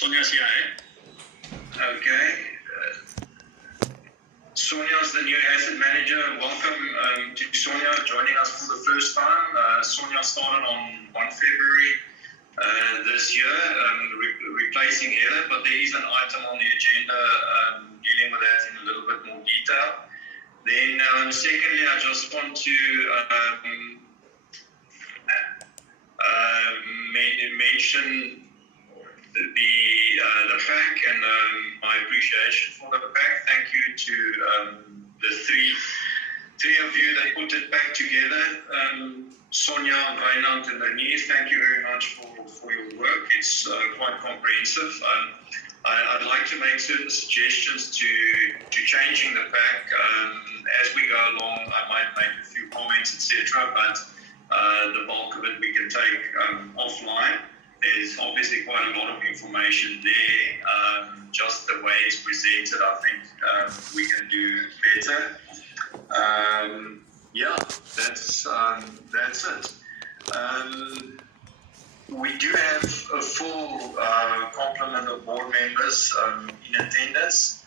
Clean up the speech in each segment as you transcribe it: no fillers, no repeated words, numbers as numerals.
Sonia's here, eh? Okay. Sonia's the new asset manager. Welcome to Sonia joining us for the first time. Sonia started on 1 February this year, replacing Heather, but there is an item on the agenda dealing with that in a little bit more detail. Then secondly, I just want to mention the pack and my appreciation for the pack. Thank you to the three of you that put it back together. Sonia, Wynand and Renier, thank you very much for your work. It's quite comprehensive. I'd like to make certain suggestions to changing the pack. As we go along, I might make a few comments, etc., but the bulk of it we can take offline. There's obviously quite a lot of information there. Just the way it's presented, I think we can do better. Yeah, that's it. We do have a full complement of board members in attendance.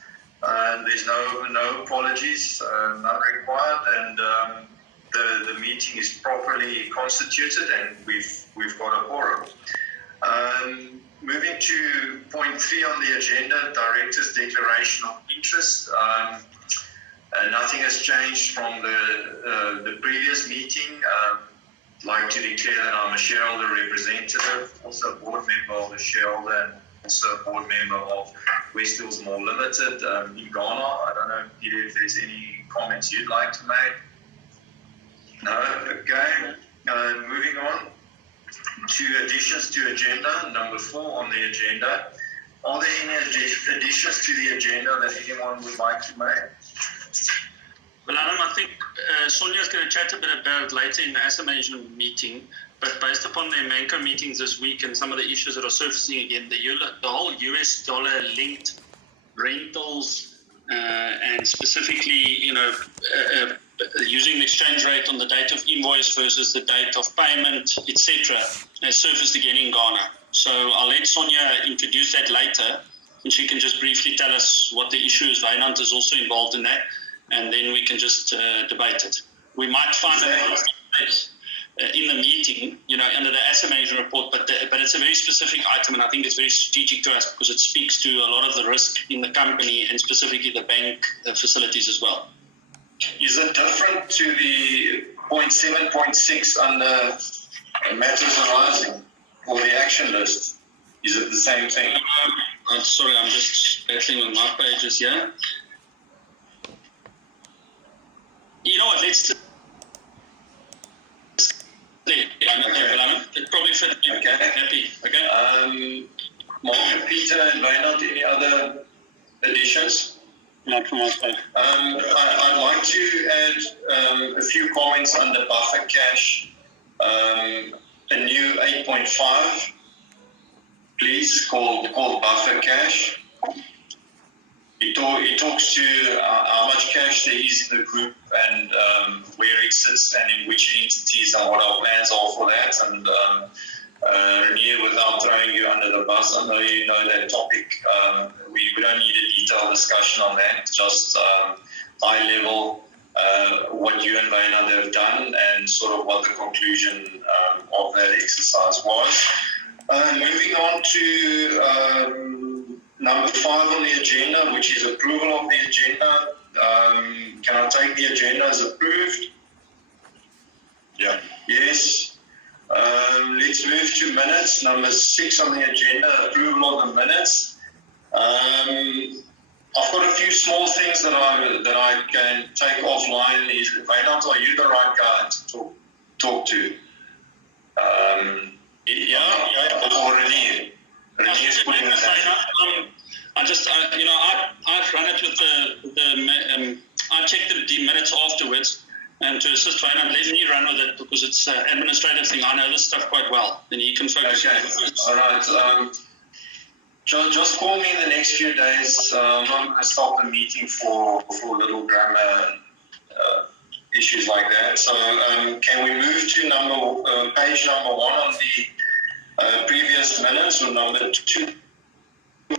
There's no apologies, none required, and the meeting is properly constituted, and we've got a quorum. Moving to point 3 on the agenda, Director's Declaration of Interest. Nothing has changed from the previous meeting. I'd like to declare that I'm a shareholder representative, also a board member of the shareholder, and also a board member of West Hills Mall Limited in Ghana. I don't know, Peter, if there's any comments you'd like to make. No? Okay. Moving on to additions to agenda, number 4 on the agenda. Are there any additions to the agenda that anyone would like to make? Well, Adam, I think Sonia's going to chat a bit about later in the asset management meeting, but based upon their Manco meetings this week and some of the issues that are surfacing again, the whole US dollar linked rentals and specifically, using the exchange rate on the date of invoice versus the date of payment, etc., has surfaced again in Ghana. So I'll let Sonia introduce that later, and she can just briefly tell us what the issue is. Wynand is also involved in that, and then we can just debate it. We might find that in the meeting, under the asset management report, but it's a very specific item, and I think it's very strategic to us because it speaks to a lot of the risk in the company and specifically the bank facilities as well. Is it different to the 0.7.6 under matters arising or the action list? Is it the same thing? Sorry, I'm just battling on my pages here. You know what, let's just... It probably fit me. Okay. Happy. Okay. Mark, Peter and Wynand, any other additions? Not from my side. I'd like to add a few comments under buffer cash, a new 8.5, please, called buffer cash. It talks to how much cash there is in the group and where it sits and in which entities and what our plans are for that. And Renier, without throwing you under the bus, I know you know that topic. We don't need a detailed discussion on that, just high level, what you and Wynand have done and sort of what the conclusion of that exercise was. Moving on to number 5 on the agenda, which is approval of the agenda. Can I take the agenda as approved? Yeah. Yes. Let's move to minutes. Number 6 on the agenda, approval of the minutes. I've got a few small things that I can take offline. Wynand, are you the right guy to talk to? Or Renier? Renier's putting this out. I've run it with I checked the minutes afterwards, and to assist Wynand, let me run with it because it's an administrative thing. I know this stuff quite well, then he can focus. Okay, all right. Just call me in the next few days. I'm not going to stop the meeting for little grammar issues like that. So can we move to page number 1 on the previous minutes, or number 2?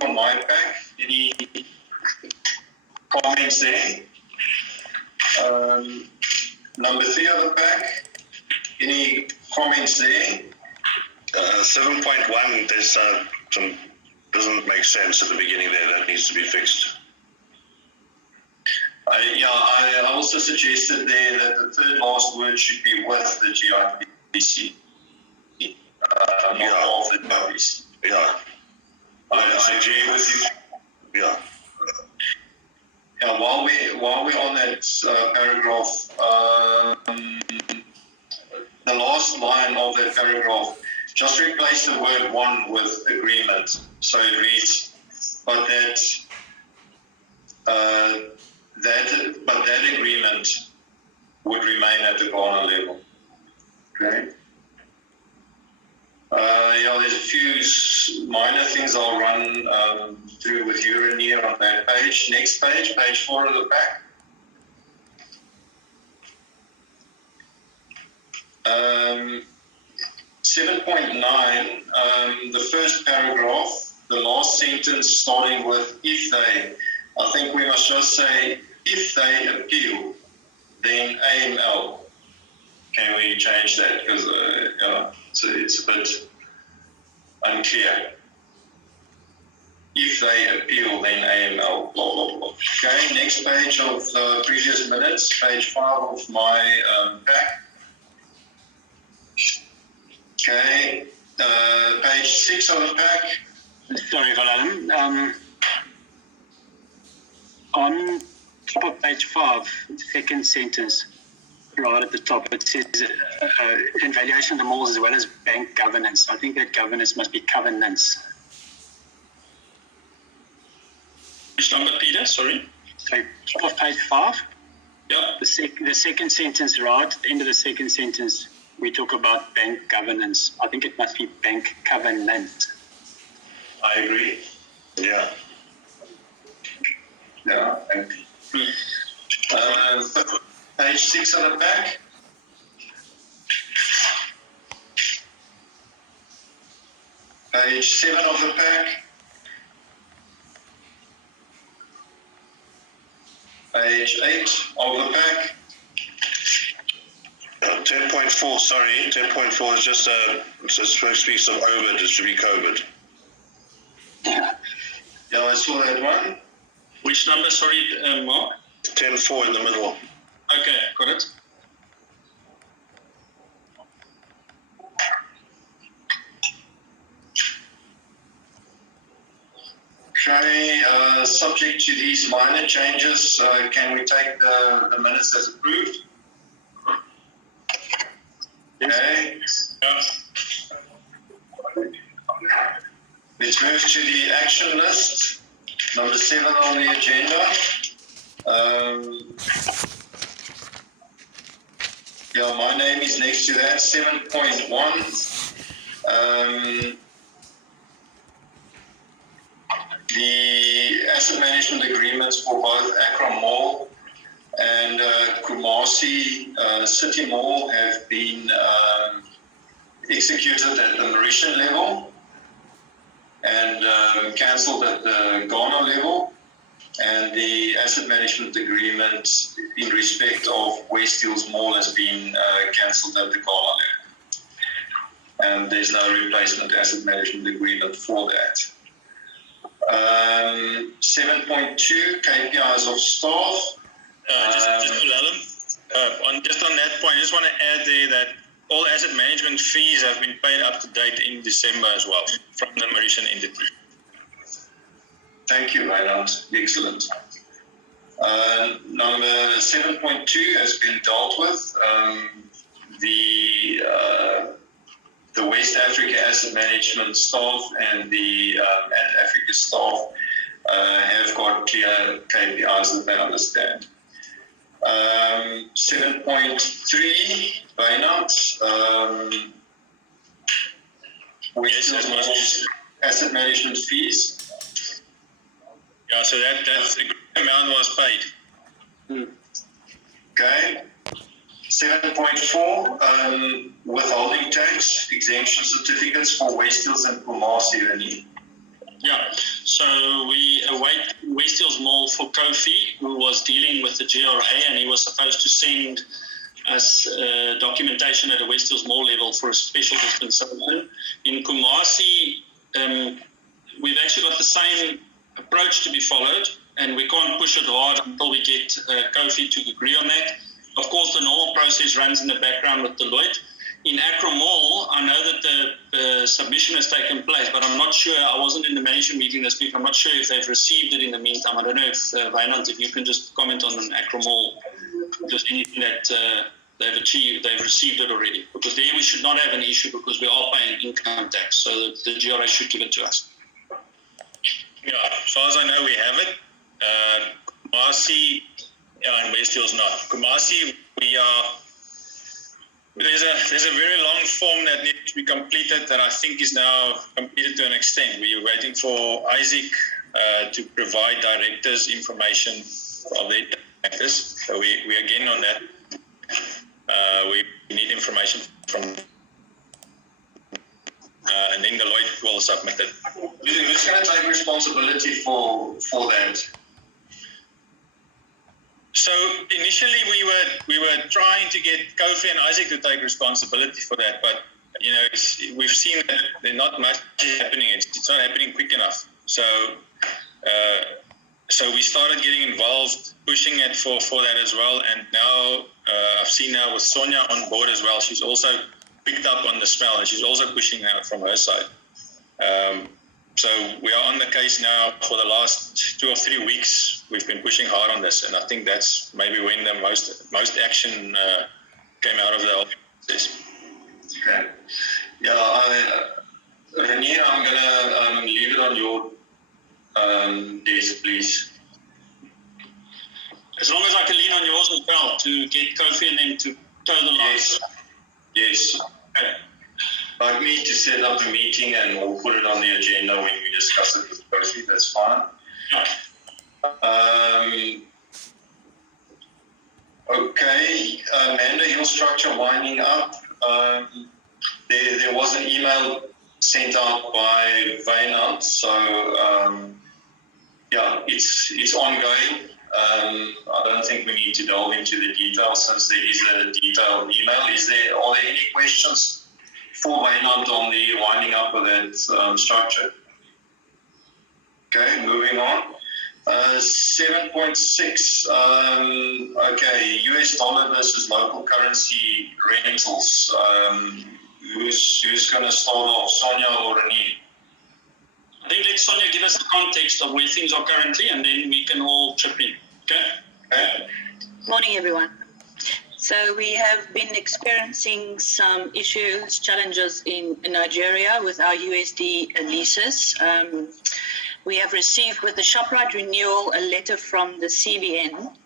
on my pack. Any comments there? Number 3 of the pack. Any comments there? 7.1, there's some doesn't make sense at the beginning there. That needs to be fixed. I also suggested there that the third last word should be with the GIPC, not of the GIPC. Yeah. I agree with you. Yeah. Yeah, while we're on that paragraph, the last line of that paragraph, just replace the word one with agreement. So it reads, but that agreement would remain at the Ghana level. Okay. There's a few minor things I'll run through with you, Renier, on that page. Next page, page 4 of the pack. 7.9, the first paragraph, the last sentence starting with if they, I think we must just say if they appeal, then AML. Can we change that? Because it's a bit unclear. If they appeal, then AML, blah, blah, blah. Okay, next page of the previous minutes, page 5 of my pack. Okay, page 6 of the pack. Sorry, Valadin. On top of page 5, second sentence, right at the top, it says evaluation of the malls as well as bank governance. I think that governance must be covenants. Which number, Peter? Sorry. So top of page 5, Yeah. the second sentence, right at the end of the second sentence, we talk about bank governance. I think it must be bank covenant. I agree. Yeah. Yeah, thank you. Page 6 of the pack. Page 7 of the pack. Page 8 of the pack. 10.4, sorry, 10.4 is just speaks of OVID, it should be COVID. Yeah, I saw that one. Which number? Sorry, Mark. 10.4 in the middle. Okay, got it. Okay, subject to these minor changes, can we take the minutes as approved? Okay. Yeah. Let's move to the action list, number 7 on the agenda. My name is next to that, 7.1. The asset management agreements for both Accra Mall and Kumasi City Mall have been executed at the Mauritian level and cancelled at the Ghana level, and the asset management agreement in respect of West Hills Mall has been cancelled at the Ghana level, and there's no replacement asset management agreement for that. 7.2 KPIs of staff. Just on that point, I just want to add there that all asset management fees have been paid up to date in December as well from the Mauritian entity. Thank you, Reinhard. Excellent. Number 7.2 has been dealt with. The West Africa Asset Management staff and the Africa staff have got clear KPIs that they understand. 7.3, Reinhard, West Hills asset management fees. Yeah, so that amount was paid. Okay. 7.4, withholding tax exemption certificates for West Hills and Kumasi. Yeah, so we await West Hills Mall for Kofi, who was dealing with the GRA, and he was supposed to send us documentation at a West Hills Mall level for a special dispensation. In Kumasi, we've actually got the same approach to be followed, and we can't push it hard until we get Kofi to agree on that. Of course, the normal process runs in the background with Deloitte. In Accra Mall, I know that the submission has taken place, but I'm not sure. I wasn't in the management meeting this week. I'm not sure if they've received it in the meantime. I don't know if, Wynand, if you can just comment on Accra Mall, just anything that they've received it already. Because there we should not have an issue because we are paying income tax, so the GRA should give it to us. Yeah, as far as I know, we have it. Kumasi, and West Hills not. Kumasi, there's a very long form that needs to be completed that I think is now completed to an extent. We are waiting for Isaac to provide directors information of the directors. So we again on that. We need information from and then Deloitte will submit it. Who's going to take responsibility for that? So initially we were trying to get Kofi and Isaac to take responsibility for that, but we've seen that there's not much happening. It's not happening quick enough. So we started getting involved, pushing it for that as well. And now I've seen now with Sonia on board as well. She's also picked up on the smell, and she's also pushing out from her side. So we are on the case now for the last 2 or 3 weeks. We've been pushing hard on this, and I think that's maybe when the most action came out of the whole process. Okay. Yeah, Renier, I'm going to leave it on your desk, please. As long as I can lean on yours as well to get Kofi and them to toe the line. Yes. Okay. Like me to set up a meeting and we'll put it on the agenda when we discuss it with Kofi, that's fine. Okay, Amanda, your structure winding up. There was an email sent out by Wynand, so yeah, it's ongoing. I don't think we need to delve into the details since there is a detailed email. Are there any questions for Wynand on the winding up of that structure? Okay, moving on. 7.6, okay, US dollar versus local currency rentals. Who's going to start off, Sonia or Renier? I think let Sonia give us the context of where things are currently, and then we can all chip in. Okay? Morning, everyone. So we have been experiencing some issues, challenges in Nigeria with our USD leases. We have received with the ShopRite renewal a letter from the CBN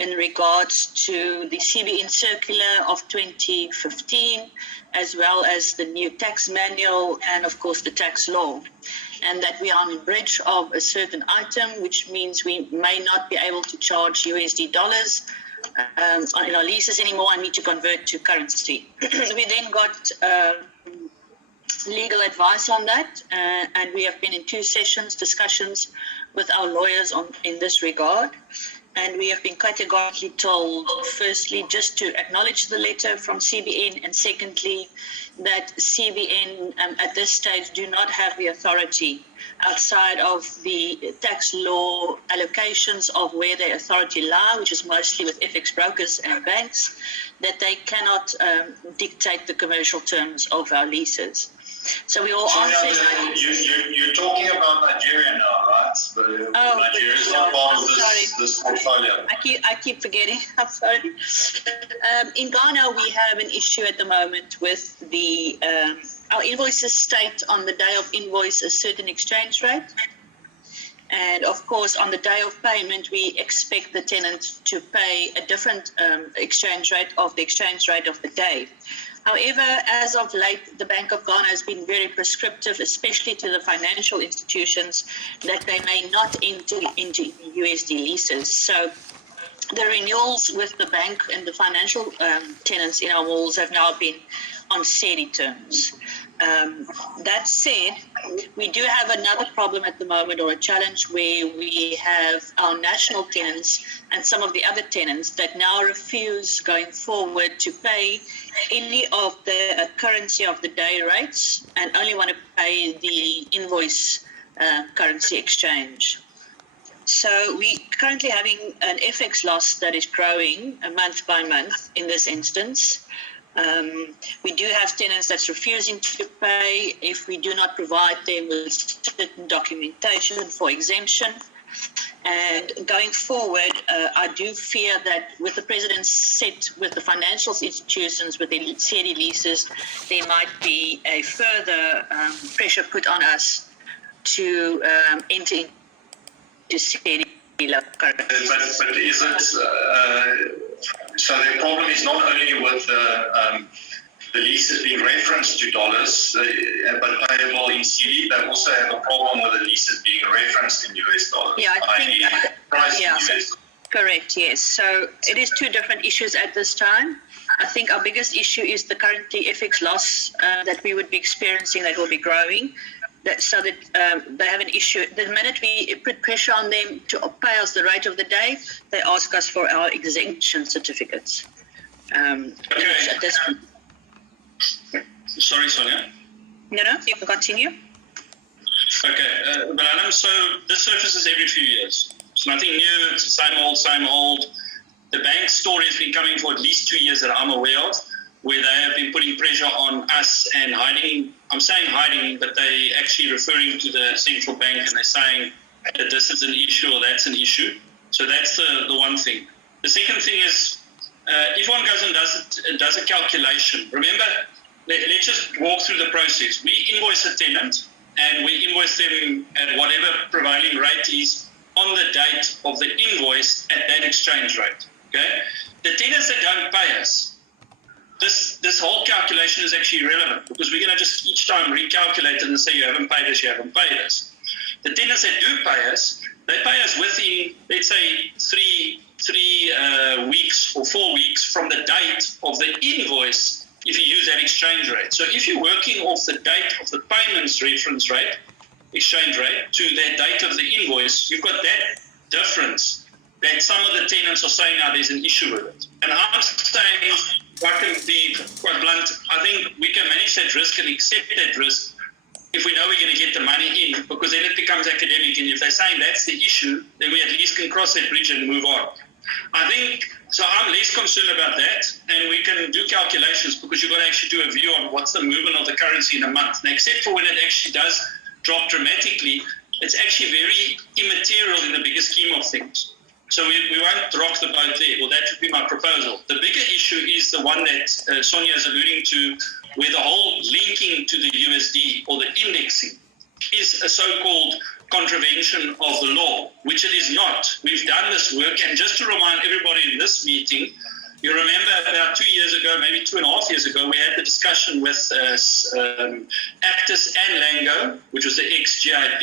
in regards to the CBN circular of 2015, as well as the new tax manual and, of course, the tax law. And that we are on the bridge of a certain item, which means we may not be able to charge USD dollars in our leases anymore and need to convert to currency. We then got legal advice on that, and we have been in 2 sessions, discussions with our lawyers in this regard. And we have been categorically told, firstly, just to acknowledge the letter from CBN, and secondly, that CBN at this stage do not have the authority outside of the tax law allocations of where their authority lie, which is mostly with FX brokers and banks, that they cannot dictate the commercial terms of our leases. So we all answering. You're talking about Nigeria now, right? Nigeria is not part of this portfolio. I keep forgetting. I'm sorry. In Ghana, we have an issue at the moment with the our invoices state on the day of invoice a certain exchange rate. And of course, on the day of payment, we expect the tenant to pay a different exchange rate of the exchange rate of the day. However, as of late, the Bank of Ghana has been very prescriptive, especially to the financial institutions, that they may not enter into USD leases. So the renewals with the bank and the financial tenants in our malls have now been on steady terms. That said, we do have another problem at the moment, or a challenge, where we have our national tenants and some of the other tenants that now refuse going forward to pay any of the currency of the day rates and only want to pay the invoice currency exchange. So we're currently having an FX loss that is growing month by month in this instance. We do have tenants that's refusing to pay if we do not provide them with certain documentation for exemption. And going forward, I do fear that with the President's set with the financial institutions, with the CD leases, there might be a further pressure put on us to enter into CD local currency. But is it, so the problem is not only with the leases being referenced to dollars, but payable in CD, they also have a problem with the leases being referenced in US dollars. Yeah, I think, priced yeah, in US dollars. correct, yes. So it is two different issues at this time. I think our biggest issue is the currency FX loss that we would be experiencing, that will be growing. So that they have an issue. The minute we put pressure on them to pay us the rate of the day, they ask us for our exemption certificates. At this point. Sorry, Sonia. No, you can continue. Okay, but Adam, so this surfaces every few years. It's nothing new. It's the same old. The bank story has been coming for at least 2 years that I'm aware of, where they have been putting pressure on us and hiding. I'm saying hiding, but they actually referring to the central bank, and they're saying that this is an issue or that's an issue. So that's the one thing. The second thing is, if one goes and does a calculation, remember, let's just walk through the process. We invoice a tenant, and we invoice them at whatever prevailing rate is on the date of the invoice at that exchange rate. Okay? The tenants that don't pay us, this whole calculation is actually irrelevant, because we're going to just each time recalculate it and say you haven't paid us, you haven't paid us. The tenants that do pay us, they pay us within, let's say, three weeks or 4 weeks from the date of the invoice, if you use that exchange rate. So if you're working off the date of the payments reference rate, exchange rate, to the date of the invoice, you've got that difference that some of the tenants are saying now there's an issue with it. And I'm saying, I can be quite blunt, I think we can manage that risk and accept that risk if we know we're going to get the money in, because then it becomes academic, and if they're saying that's the issue, then we at least can cross that bridge and move on. I think, so I'm less concerned about that, and we can do calculations, because you've got to actually do a view on what's the movement of the currency in a month. Now, except for when it actually does drop dramatically, it's actually very immaterial in the bigger scheme of things. So we won't rock the boat there. Well, that would be my proposal. The bigger issue is the one that Sonia is alluding to, where the whole linking to the USD or the indexing is a so-called contravention of the law, which it is not. We've done this work, and just to remind everybody in this meeting, you remember about 2 years ago, maybe 2.5 years ago, we had the discussion with Actis and Lango, which was the ex-GIP,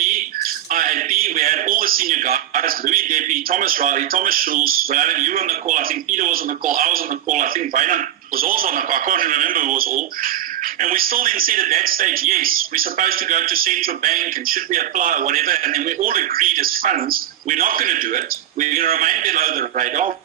IAP. We had all the senior guys, Louis Deppie, Thomas Riley, Thomas Schulz, you were on the call, I think Peter was on the call, I was on the call, I think Wynand was also on the call, I can't remember who was all. And we still then said at that stage, yes, we're supposed to go to central bank and should we apply or whatever, and then we all agreed as funds, we're not going to do it, we're going to remain below the radar,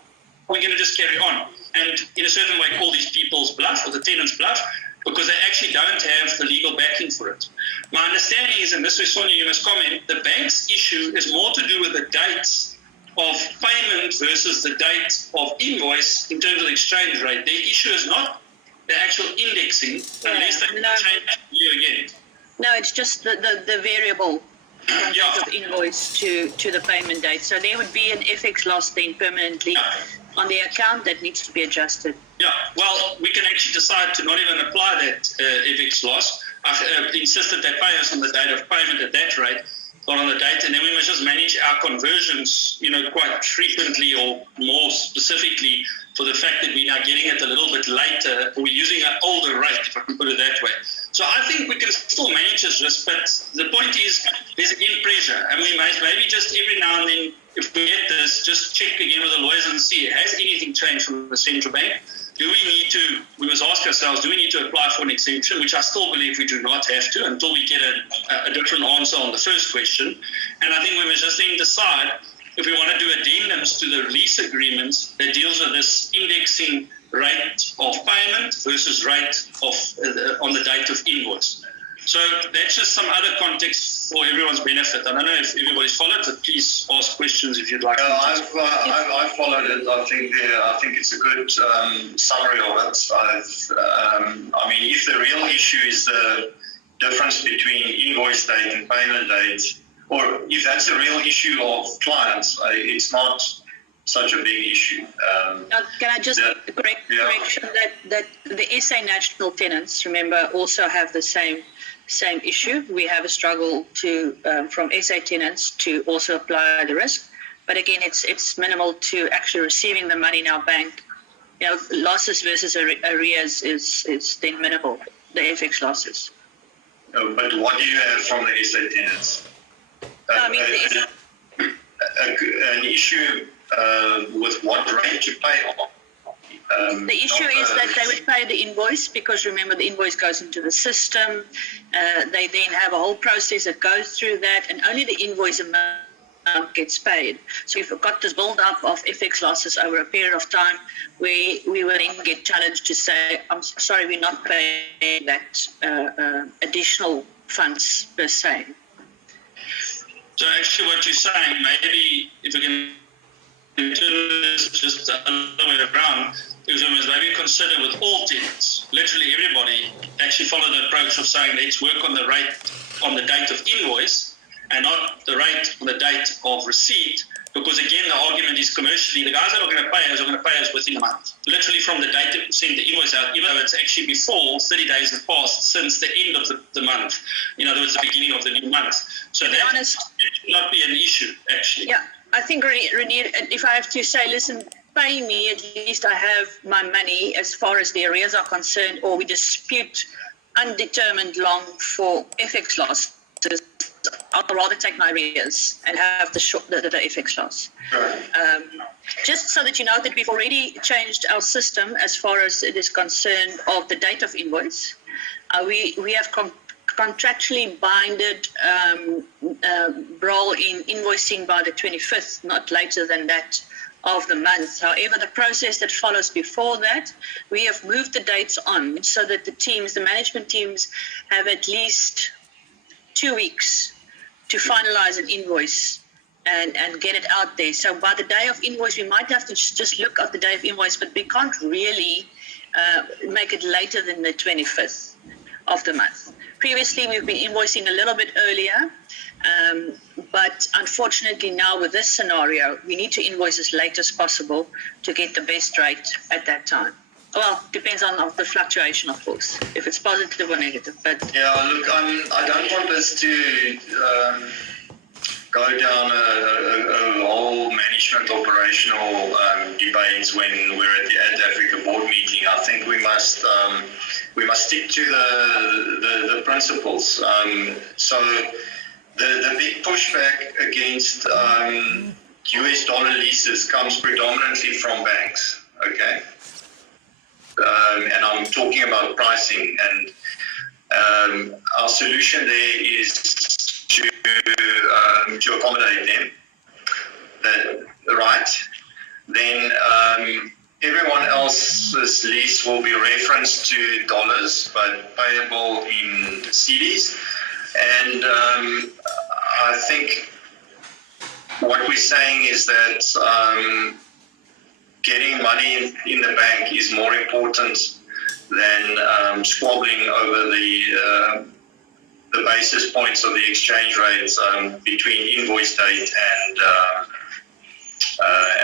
we're going to just carry on. And in a certain way call these people's bluff, or the tenants' bluff, because they actually don't have the legal backing for it. My understanding is, and this is Sonia, you must comment, the bank's issue is more to do with the dates of payment versus the date of invoice in terms of the exchange rate. Their issue is not the actual indexing, unless they change you again. No, it's just the variable of invoice to the payment date. So there would be an FX loss then permanently on the account that needs to be adjusted. Yeah, well, we can actually decide to not even apply that FX loss. I've insisted they pay us on the date of payment at that rate, or on the date, and then we must just manage our conversions, quite frequently or more specifically for the fact that we're now getting it a little bit later, or we're using an older rate, if I can put it that way. So I think we can still manage this risk, but the point is there's again pressure, and we might maybe just every now and then if we get this, just check again with the lawyers and see, has anything changed from the central bank? We must ask ourselves, do we need to apply for an exemption, which I still believe we do not have to until we get a different answer on the first question. And I think we must just then decide if we want to do addendums to the lease agreements that deals with this indexing rate of payment versus rate of on the date of invoice. So that's just some other context for everyone's benefit. I don't know if everybody's followed, but please ask questions if you'd like. I've followed it. I think it's a good summary of it. I mean, if the real issue is the difference between invoice date and payment date, or if that's a real issue of clients, it's not such a big issue. Can I just correction that the SA national tenants, remember, also have the same issue. We have a struggle to from SA tenants to also apply the risk, but again, it's minimal to actually receiving the money in our bank. You know, losses versus arrears is then minimal. The FX losses. But what do you have from the SA tenants? I mean, an issue with what rate you pay on. The issue is that they would pay the invoice, because remember, the invoice goes into the system. They then have a whole process that goes through that, and only the invoice amount gets paid. So if we've got this build-up of FX losses over a period of time, we will then get challenged to say, I'm sorry, we're not paying that additional funds per se. So actually what you're saying, maybe if we can do this just a little way around, is we must maybe consider with all tenants, literally everybody, actually follow the approach of saying let's work on the rate on the date of invoice and not the rate on the date of receipt, because again the argument is commercially the guys that are going to pay us within a month, literally from the date that we send the invoice out, even though it's actually before 30 days have passed since the end of the month, in other words the beginning of the new month. So that should not be an issue actually. Yeah, I think, Renier, if I have to say, listen, pay me, at least I have my money as far as the arrears are concerned, or we dispute undetermined long for FX losses, I'll rather take my arrears and have the FX loss. Sure. Just so that you know that we've already changed our system as far as it is concerned of the date of invoice. We have contractually binded role in invoicing by the 25th, not later than that of the month. However, the process that follows before that, we have moved the dates on so that the management teams have at least 2 weeks to finalize an invoice and get it out there. So by the day of invoice, we might have to just look at the day of invoice, but we can't really make it later than the 25th of the month. Previously, we've been invoicing a little bit earlier, but unfortunately now with this scenario, we need to invoice as late as possible to get the best rate at that time. Well, depends on the fluctuation, of course, if it's positive or negative. But yeah, look, I don't want us to go down a whole management operational debates when we're at the Ad Africa board meeting. I think we must stick to the principles. So the big pushback against US dollar leases comes predominantly from banks. Okay. And I'm talking about pricing, and our solution there is to accommodate them. Right? Then everyone else's lease will be referenced to dollars, but payable in cedis. And I think what we're saying is that getting money in the bank is more important than squabbling over the basis points of the exchange rates between invoice date and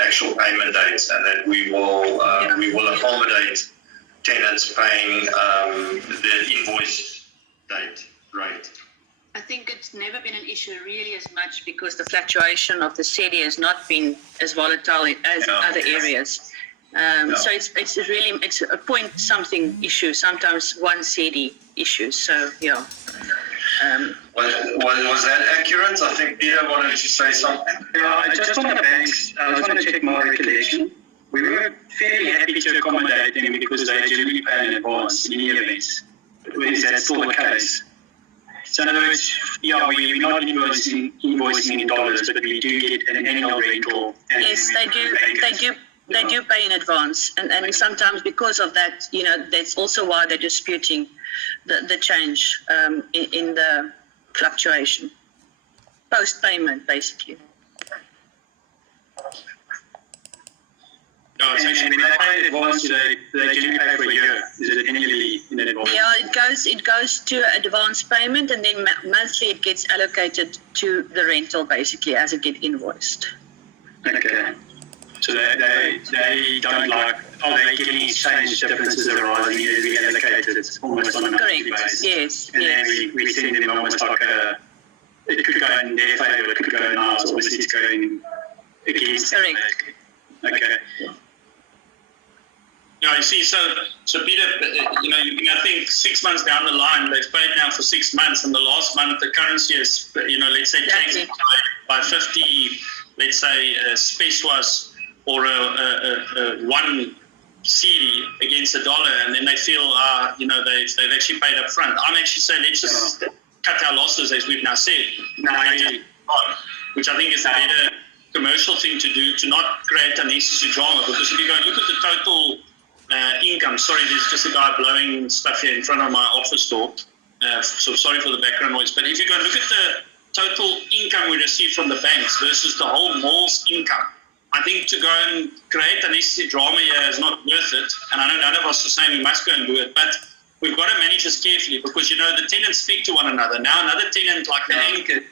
actual payment dates, and that we will accommodate tenants paying the invoice date rate. I think it's never been an issue really as much because the fluctuation of the cedi has not been as volatile as other areas. So it's a point something issue, sometimes one cedi issue. So yeah. Was that accurate? I think Peter wanted to say something. Yeah, just on the banks, I just want to check my recollection. We were fairly happy to accommodate them because they generally pay in advance in any events. Is that still the case? So in other words, yeah, we're not invoicing in dollars, but we do get an annual rental. Yes, they do. They do pay in advance, and sometimes because of that, that's also why they're disputing the change in the fluctuation, post-payment, basically. No, it's And actually, when they pay in advance, they generally pay for a year. Is it annually in advance? Yeah, it goes to advance payment, and then monthly it gets allocated to the rental, basically, as it gets invoiced. Okay. So they don't they getting exchange differences arising here, we allocate it almost on a monthly Correct. basis. Yes. And yes. then we send them almost like it could go in their favour, it could go in ours, obviously it's going against them. Correct. Okay. Yeah, you see, so Peter, I think 6 months down the line, they've paid now for 6 months, and the last month the currency is, let's say, changed by 50, let's say, pesos or a 1 CD against the dollar, and then they feel, they've actually paid up front. I'm actually saying let's just cut our losses, as we've now said, which I think is a better commercial thing to do, to not create unnecessary drama, because if you go and look at the total income, sorry, there's just a guy blowing stuff here in front of my office door, so sorry for the background noise, but if you go and look at the total income we receive from the banks versus the whole mall's income, I think to go and create unnecessary drama here is not worth it, and I know none of us are saying we must go and do it, but we've got to manage this carefully, because the tenants speak to one another. Now another tenant like the Anchor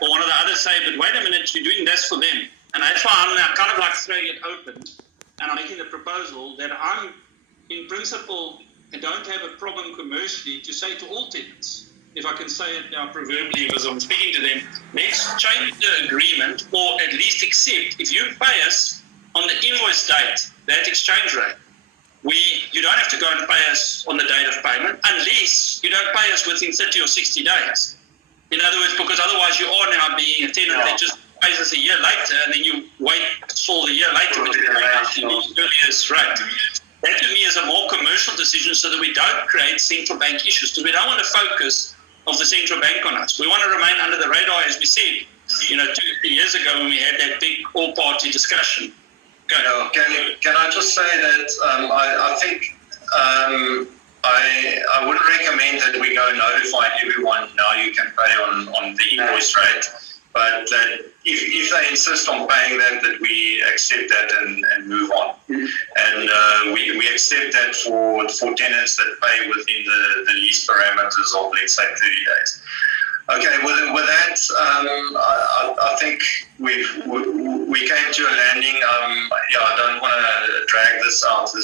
or one of the others say, but wait a minute, you're doing this for them, and that's why I'm now kind of like throwing it open, and I'm making the proposal that I'm, in principle, I don't have a problem commercially to say to all tenants, if I can say it now proverbially as I'm speaking to them, let's change the agreement, or at least accept, if you pay us on the invoice date, that exchange rate, you don't have to go and pay us on the date of payment, unless you don't pay us within 30 or 60 days. In other words, because otherwise you are now being a tenant that just pays us a year later, and then you wait for the year later, which is the earliest rate. That to me is a more commercial decision, so that we don't create central bank issues, because we don't want to focus of the central bank on us. We want to remain under the radar, as we said, 2 years ago when we had that big all-party discussion. Can I just say that I think I would recommend that we go notify everyone now you can pay on the invoice rate, but that if they insist on paying that we accept that and move on. And we accept that for tenants that pay within the lease parameters of, let's say, 30 days. Okay, with that, I think we came to a landing. I don't want to drag this out.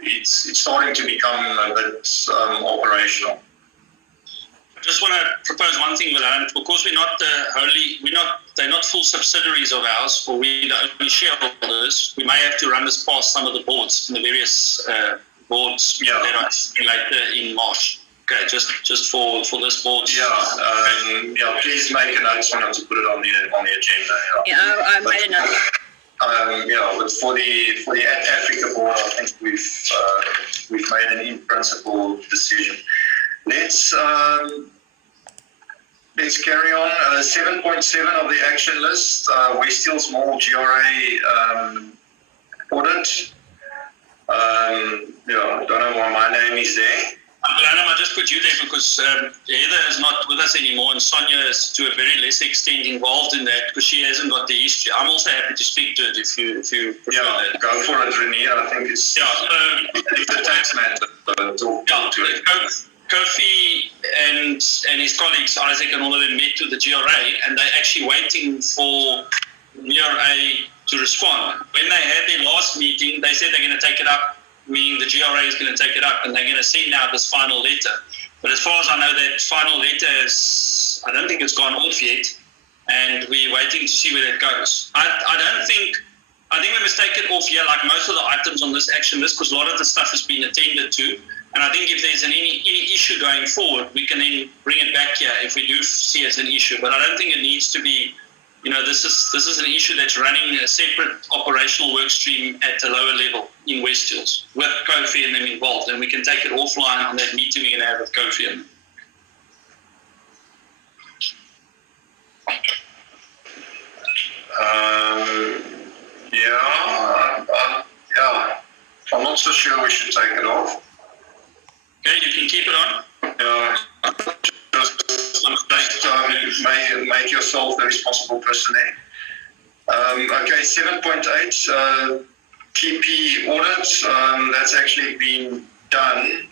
It's starting to become a bit operational. I just want to propose one thing, Milan. Because they're not full subsidiaries of ours, or we're the only shareholders, we may have to run this past some of the boards, the various boards that are later in March. Okay, just for this board. Please make a note on to put it on the agenda. Yeah, I made a note. But for the Africa board, I think we've made an in-principle decision. Let's carry on. 7.7 of the action list, West Hills Mall GRA audit. I don't know why my name is there. I just put you there because Heather is not with us anymore, and Sonia is to a very less extent involved in that because she hasn't got the history. I'm also happy to speak to it if you prefer that. Go for it, Renier. I think it's it's a tax matter. Talk to it. Kofi and his colleagues, Isaac and all of them, met with the GRA, and they're actually waiting for GRA to respond. When they had their last meeting, they said they're going to take it up, meaning the GRA is going to take it up, and they're going to send out this final letter. But as far as I know, that final letter I don't think it's gone off yet, and we're waiting to see where that goes. I think we must take it off here, like most of the items on this action list, because a lot of the stuff has been attended to. And I think if there's any issue going forward, we can then bring it back here if we do see it as an issue. But I don't think it needs to be, this is an issue that's running a separate operational work stream at a lower level in West Hills with Kofi and them involved. And we can take it offline on that meeting we're going to have with Kofi and them. I'm not so sure we should take it off. Okay, you can keep it on. Just make yourself the responsible person there. Okay, 7.8, TP audit, that's actually been done.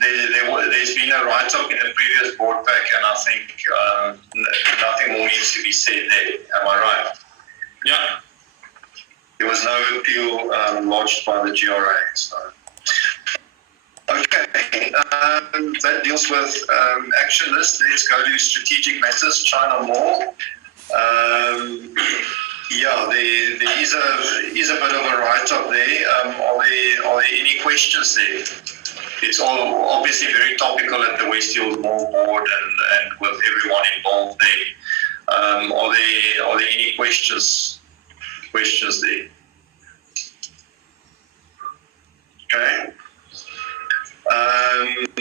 There's been a write-up in the previous board pack, and I think nothing more needs to be said there. Am I right? Yeah. There was no appeal lodged by the GRA. So. Okay, that deals with action list. Let's go to strategic matters, China Mall. There is a bit of a write-up there. Are there any questions there? It's all obviously very topical at the West Hills Mall board and with everyone involved there. Are there any questions there? Okay.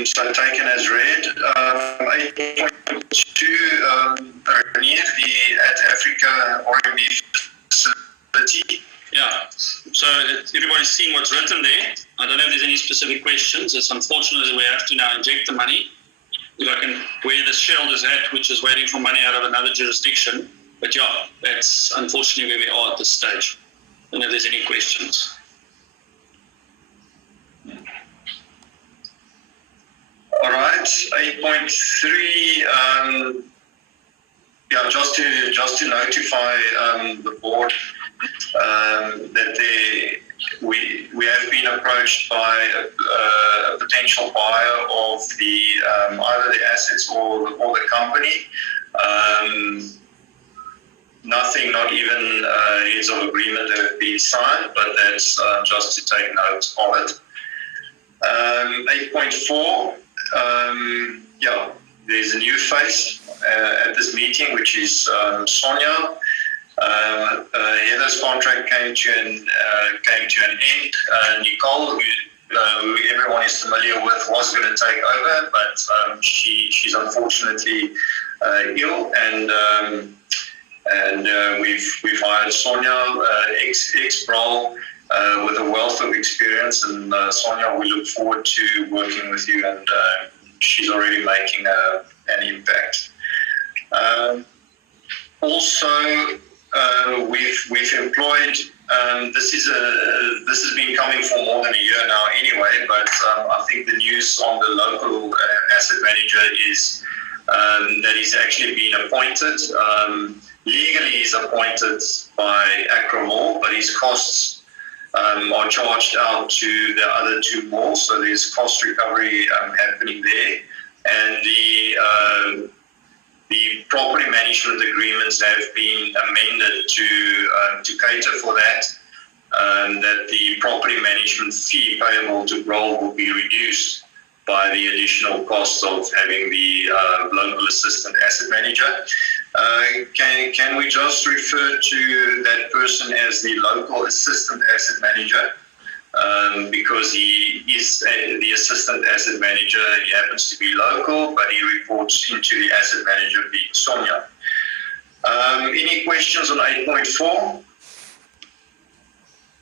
So taken as read. 8.2, Renier, the At Africa RMB facility. Yeah, so everybody's seeing what's written there. I don't know if there's any specific questions. It's unfortunate that we have to now inject the money. If I can wear the shareholder's hat, which is waiting for money out of another jurisdiction. But yeah, that's unfortunately where we are at this stage. I don't know if there's any questions. All right, 8.3. Just to notify the board that we have been approached by a potential buyer of the either the assets or the company. Nothing, not even heads of agreement have been signed, but that's just to take note of it. 8.4. There's a new face at this meeting, which is Sonia. Heather's contract came to an end. Nicole, who everyone is familiar with, was going to take over, but she's unfortunately ill, and we've hired Sonia, ex-Brawl, with a wealth of experience, and Sonia, we look forward to working with you, and she's already making an impact. Also, we've employed. This has been coming for more than a year now, anyway. But I think the news on the local asset manager is that he's actually been appointed. Legally, he's appointed by Accra Mall, but his costs are charged out to the other two malls, so there's cost recovery happening there, and the property management agreements have been amended to cater for that, that the property management fee payable to Brawl will be reduced by the additional cost of having the local assistant asset manager. Can we just refer to that person as the local assistant asset manager? Because he is the assistant asset manager. He happens to be local, but he reports into the asset manager, being Sonia. Any questions on 8.4?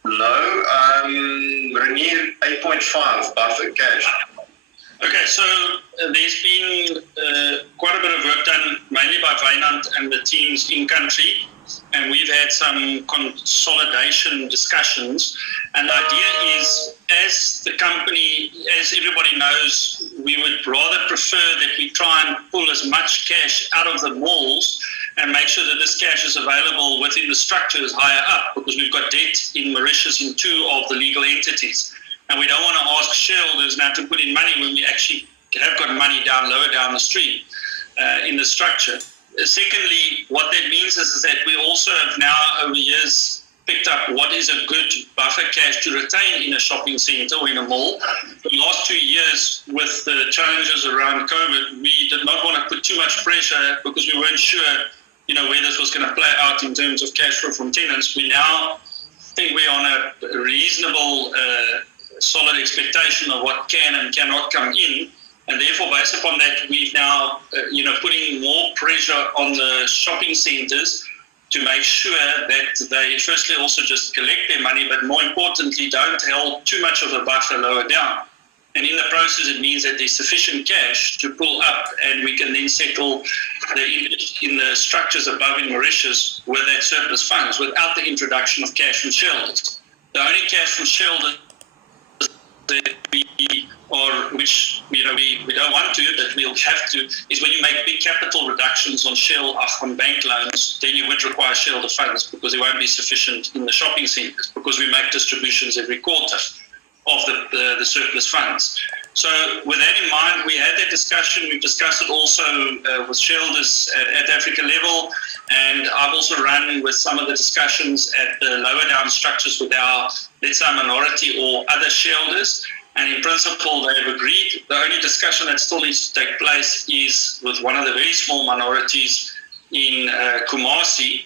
No. Renier, 8.5, buffer cash. Okay, so there's been quite a bit of work done, mainly by Wynand and the teams in country, and we've had some consolidation discussions. And the idea is, as the company, as everybody knows, we would rather prefer that we try and pull as much cash out of the malls and make sure that this cash is available within the structures higher up, because we've got debt in Mauritius in 2 of the legal entities. And we don't want to ask shareholders now to put in money when we actually have got money lower down the stream in the structure. Secondly, what that means is that we also have now over years picked up what is a good buffer cash to retain in a shopping centre or in a mall. The last 2 years, with the challenges around COVID, we did not want to put too much pressure because we weren't sure, where this was going to play out in terms of cash flow from tenants. We now think we're on a reasonable, solid expectation of what can and cannot come in. And therefore, based upon that, we've now, putting more pressure on the shopping centres to make sure that they firstly also just collect their money, but more importantly, don't hold too much of a buffer lower down. And in the process, it means that there's sufficient cash to pull up, and we can then settle in the structures above in Mauritius with that surplus funds without the introduction of cash from shareholders. The only cash from shareholders that which we don't want to, but we'll have to, is when you make big capital reductions on bank loans, then you would require shareholder funds because it won't be sufficient in the shopping centres because we make distributions every quarter of the surplus funds. So with that in mind, we had that discussion. We've discussed it also with shareholders at Africa level, and I've also run with some of the discussions at the lower down structures with our, let's say, minority or other shareholders. And in principle, they've agreed. The only discussion that still needs to take place is with one of the very small minorities in Kumasi,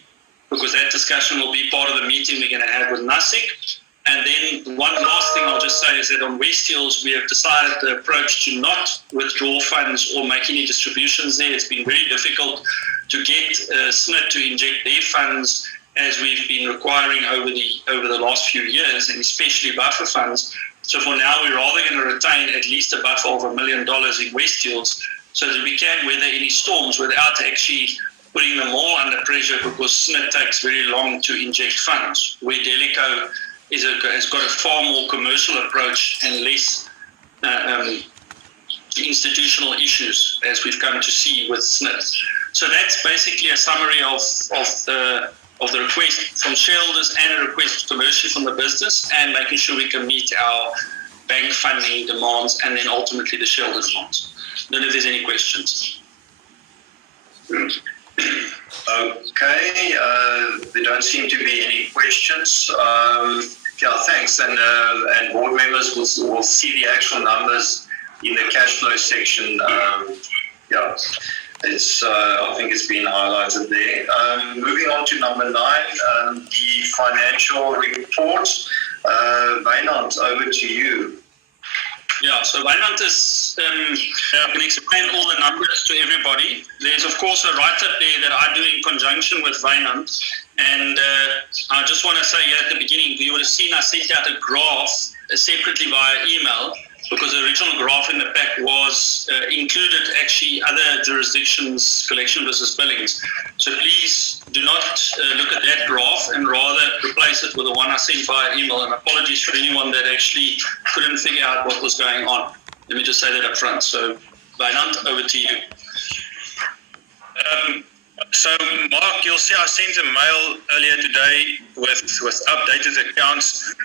because that discussion will be part of the meeting we're going to have with NASIC. And then one last thing I'll just say is that on West Hills, we have decided the approach to not withdraw funds or make any distributions there. It's been very difficult to get SNIT to inject their funds as we've been requiring over the last few years, and especially buffer funds. So for now, we're rather going to retain at least a buffer of $1 million in West Hills so that we can weather any storms without actually putting them all under pressure, because SNIT takes very long to inject funds, where Delico has got a far more commercial approach and less institutional issues, as we've come to see with SNIT. So that's basically a summary of the request from shareholders and a request commercially from the business, and making sure we can meet our bank funding demands and then ultimately the shareholders' demands. I don't know if there's any questions. Okay, there don't seem to be any questions. Thanks. And board members will see the actual numbers in the cash flow section. It's I think it's been highlighted there. Moving on to number 9, the financial report. Wynand, over to you. Yeah, so Wynand is going to explain all the numbers to everybody. There's, of course, a write-up there that I do in conjunction with Wynand. And I just want to say here at the beginning, you would have seen I sent out a graph separately via email, because the original graph in the pack was included actually other jurisdictions' collection versus billings. So please do not look at that graph, and rather replace it with the one I sent via email. And apologies for anyone that actually couldn't figure out what was going on. Let me just say that up front. So Wynand, over to you. So Mark, you'll see I sent a mail earlier today with updated accounts.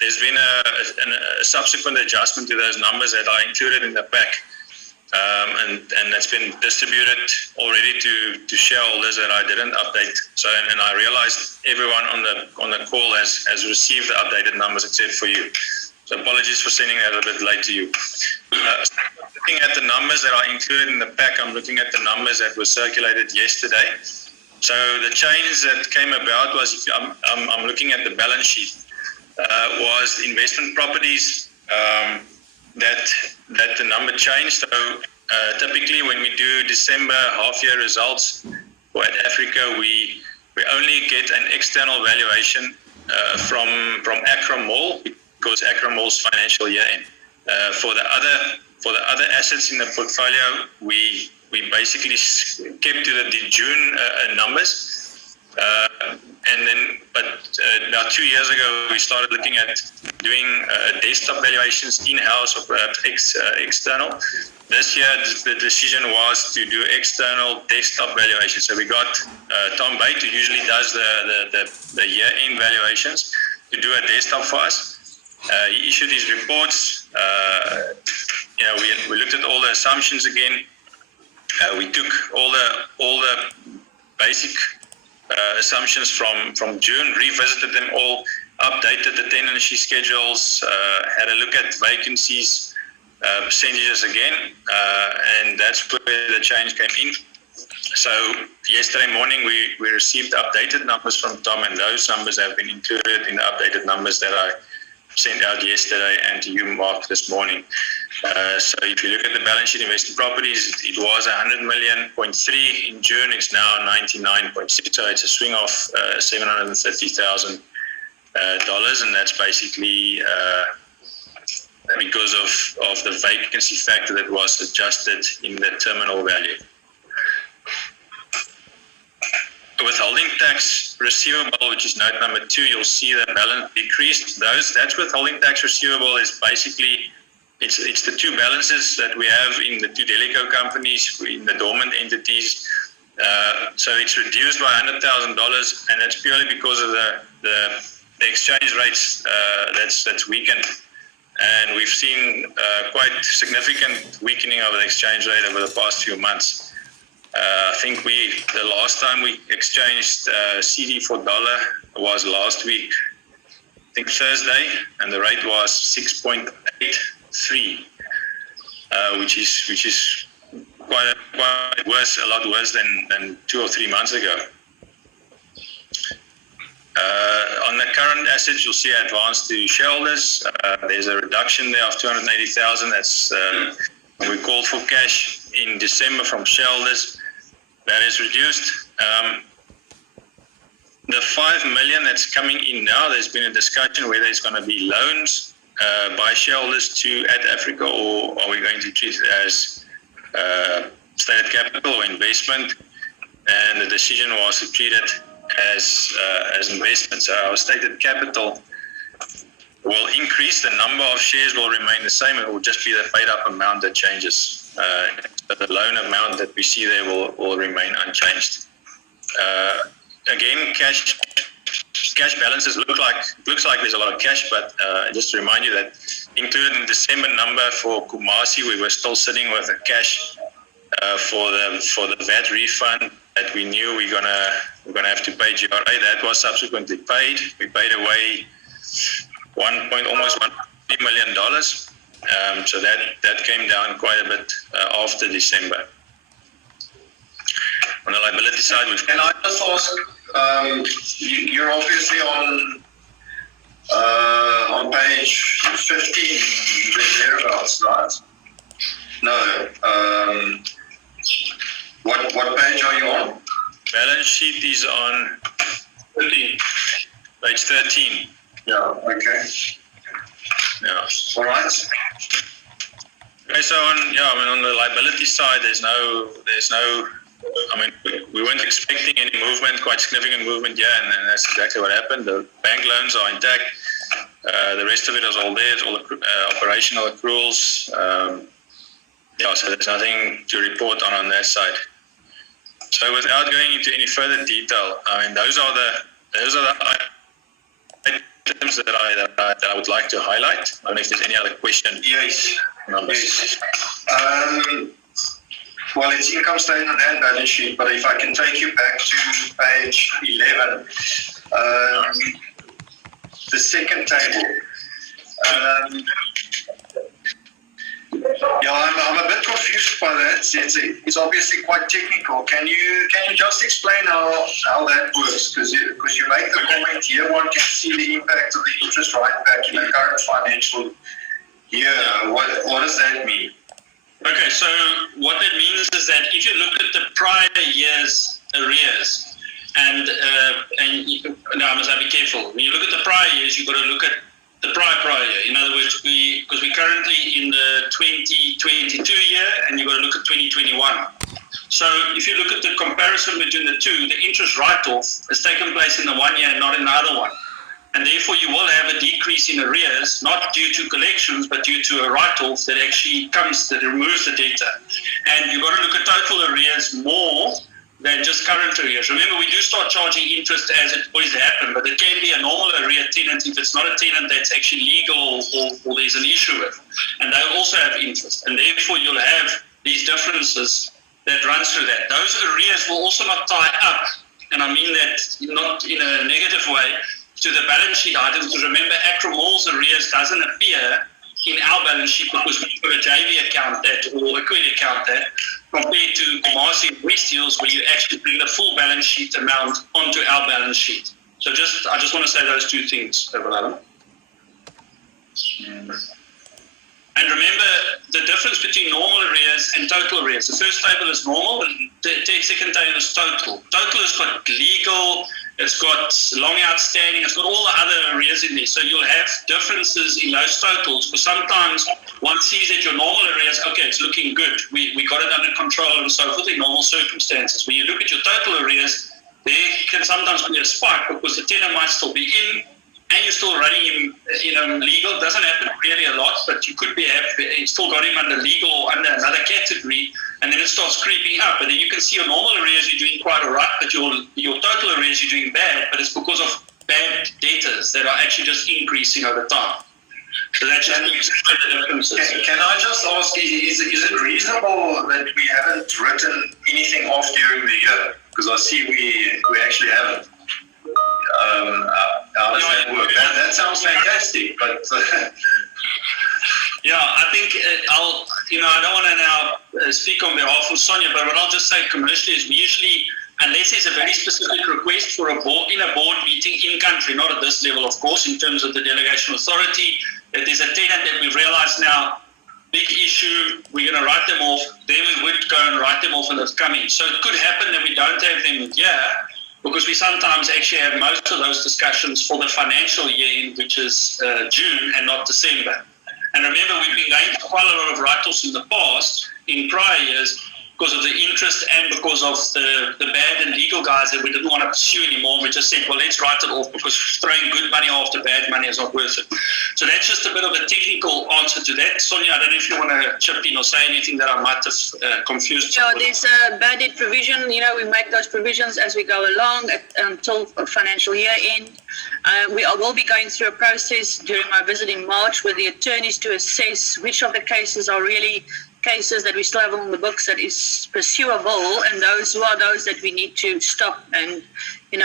There's been a subsequent adjustment to those numbers that I included in the pack, and that's been distributed already to shareholders that I didn't update. So and I realized everyone on the call has received the updated numbers except for you. So apologies for sending that a bit late to you. Looking at the numbers that are included in the pack, I'm looking at the numbers that were circulated yesterday. So the change that came about was, if I'm looking at the balance sheet, was investment properties that the number changed. So typically when we do December half-year results for at Africa, we only get an external valuation from Accra Mall, because Accra Mall's financial year end. For the other assets in the portfolio, we basically kept to the June numbers, but about 2 years ago we started looking at doing desktop valuations in-house or perhaps external. This year the decision was to do external desktop valuations. So we got Tom Bate, who usually does the year-end valuations, to do a desktop for us. He issued his reports. We looked at all the assumptions again. We took all the basic assumptions from June, revisited them all, updated the tenancy schedules, had a look at vacancies, percentages again, and that's where the change came in. So yesterday morning we received updated numbers from Tom, and those numbers have been included in the updated numbers that I sent out yesterday and to you, Mark, this morning. So if you look at the balance sheet invested properties, it was 100.3 million in June. It's now 99.6. So it's a swing of $730,000, and that's basically because of the vacancy factor that was adjusted in the terminal value. Withholding tax receivable, which is note number 2, you'll see the balance decreased. That's withholding tax receivable is basically it's the two balances that we have in the two Delico companies, in the dormant entities. So it's reduced by $100,000, and that's purely because of the exchange rates that's weakened. And we've seen quite significant weakening of the exchange rate over the past few months. I think the last time we exchanged CD for dollar was last week, I think Thursday, and the rate was 6.83, which is quite worse, a lot worse than 2 or 3 months ago. On the current assets, you'll see advance to shareholders. There's a reduction there of 280,000. That's we called for cash in December from shareholders. That is reduced. The 5 million that's coming in now, there's been a discussion whether it's going to be loans by shareholders to Add Africa, or are we going to treat it as stated capital or investment? And the decision was to treat it as investment. So our stated capital will increase. The number of shares will remain the same. It will just be the paid up amount that changes. But the loan amount that we see there will remain unchanged. Again, cash balances looks like there's a lot of cash, but just to remind you that included in the December number for Kumasi, we were still sitting with a cash for the VAT refund that we knew we're gonna have to pay GRA. That was subsequently paid. We paid away almost $1 million. So that came down quite a bit after December. On the liability side, Can I just ask? You're obviously on page 15, thereabouts, right? No. What page are you on? balance sheet is on 13, page 13. Yeah. Okay. Yeah. All right. Okay, so on the liability side, there's no. I mean, we weren't expecting any movement, quite significant movement, and that's exactly what happened. The bank loans are intact. The rest of it is all there. It's all operational accruals. So there's nothing to report on that side. So without going into any further detail, I mean, those are the items that I would like to highlight. I don't know if there's any other question. Yes. Numbers. Yes. Well, it's income statement and balance sheet, but if I can take you back to page 11, the second table. I'm a bit confused by that. It's obviously quite technical. Can you just explain how that works? Because you make the comment here, one can see the impact of the interest write back in the current financial year. What does that mean? Okay, so what that means is that if you look at the prior year's arrears, and now I must be careful. When you look at the prior years, you've got to look at the prior year. In other words, because we're currently in the 2022 year, and you've got to look at 2021. So if you look at the comparison between the two, the interest write-off has taken place in the one year, not in the other one. And therefore, you will have a decrease in arrears, not due to collections, but due to a write-off that actually that removes the data. And you've got to look at total arrears more than just current arrears. Remember, we do start charging interest as it always happens, but it can be a normal arrear tenant if it's not a tenant that's actually legal or there's an issue with. And they'll also have interest. And therefore, you'll have these differences that runs through that. Those arrears will also not tie up and I mean that not in a negative way, to the balance sheet items. Because remember, Acro Mall's arrears doesn't appear in our balance sheet because we put a JV account that or equity account that, compared to Kumasi and West Hills, where you actually bring the full balance sheet amount onto our balance sheet. So I just want to say those two things, Alan. And remember the difference between normal arrears and total arrears. The first table is normal, and the second table is total. Total has got legal, it's got long outstanding, it's got all the other arrears in there. So you'll have differences in those totals, because sometimes one sees that your normal arrears, okay, it's looking good, we got it under control and so forth in normal circumstances. When you look at your total arrears, there can sometimes be a spike because the tenant might still be in, and you're still running him, legal. Doesn't happen really a lot, but you could you still got him under legal or under another category, and then it starts creeping up. And then you can see your normal arrears you're doing quite all right, but your total arrears you're doing bad, but it's because of bad debtors that are actually just increasing over time. So that's just the differences. Can I just ask, is it reasonable that we haven't written anything off during the year? Because I see we actually haven't. How does that work? That sounds fantastic, but yeah, I think I don't want to now speak on behalf of Sonia, but what I'll just say commercially is we usually, unless there's a very specific request for a board meeting in country, not at this level, of course, in terms of the delegation authority, if there's a tenant that we realize now, big issue, we're going to write them off, then we would go and write them off and it's coming. So it could happen that we don't have them here, because we sometimes actually have most of those discussions for the financial year, which is June and not December. And remember, we've been going through quite a lot of write-offs in the past, in prior years, because of the interest and because of the bad and legal guys that we didn't want to pursue anymore. We just said, well, let's write it off, because throwing good money after bad money is not worth it. So that's just a bit of a technical answer to that. Sonia, I don't know if you want to chip in or say anything that I might have confused. Yeah, there's a bad debt provision. We make those provisions as we go along until financial year end. We will be going through a process during my visit in March with the attorneys to assess which of the cases are really cases that we still have on the books that is pursuable, and those that we need to stop and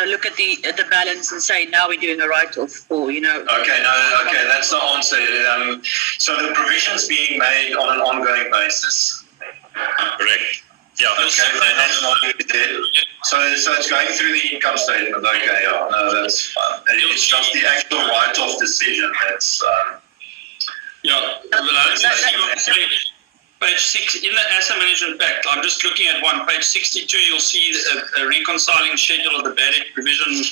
look at the balance and say now we're doing a write-off, or Okay, that's the answer. So the provisions being made on an ongoing basis. Correct. Yeah. Okay. So it's going through the income statement. Okay, yeah, no, that's fine. It's just the actual write-off decision that's. Page 6 in the asset management pack, I'm just looking at page 62, you'll see a reconciling schedule of the bad debt provision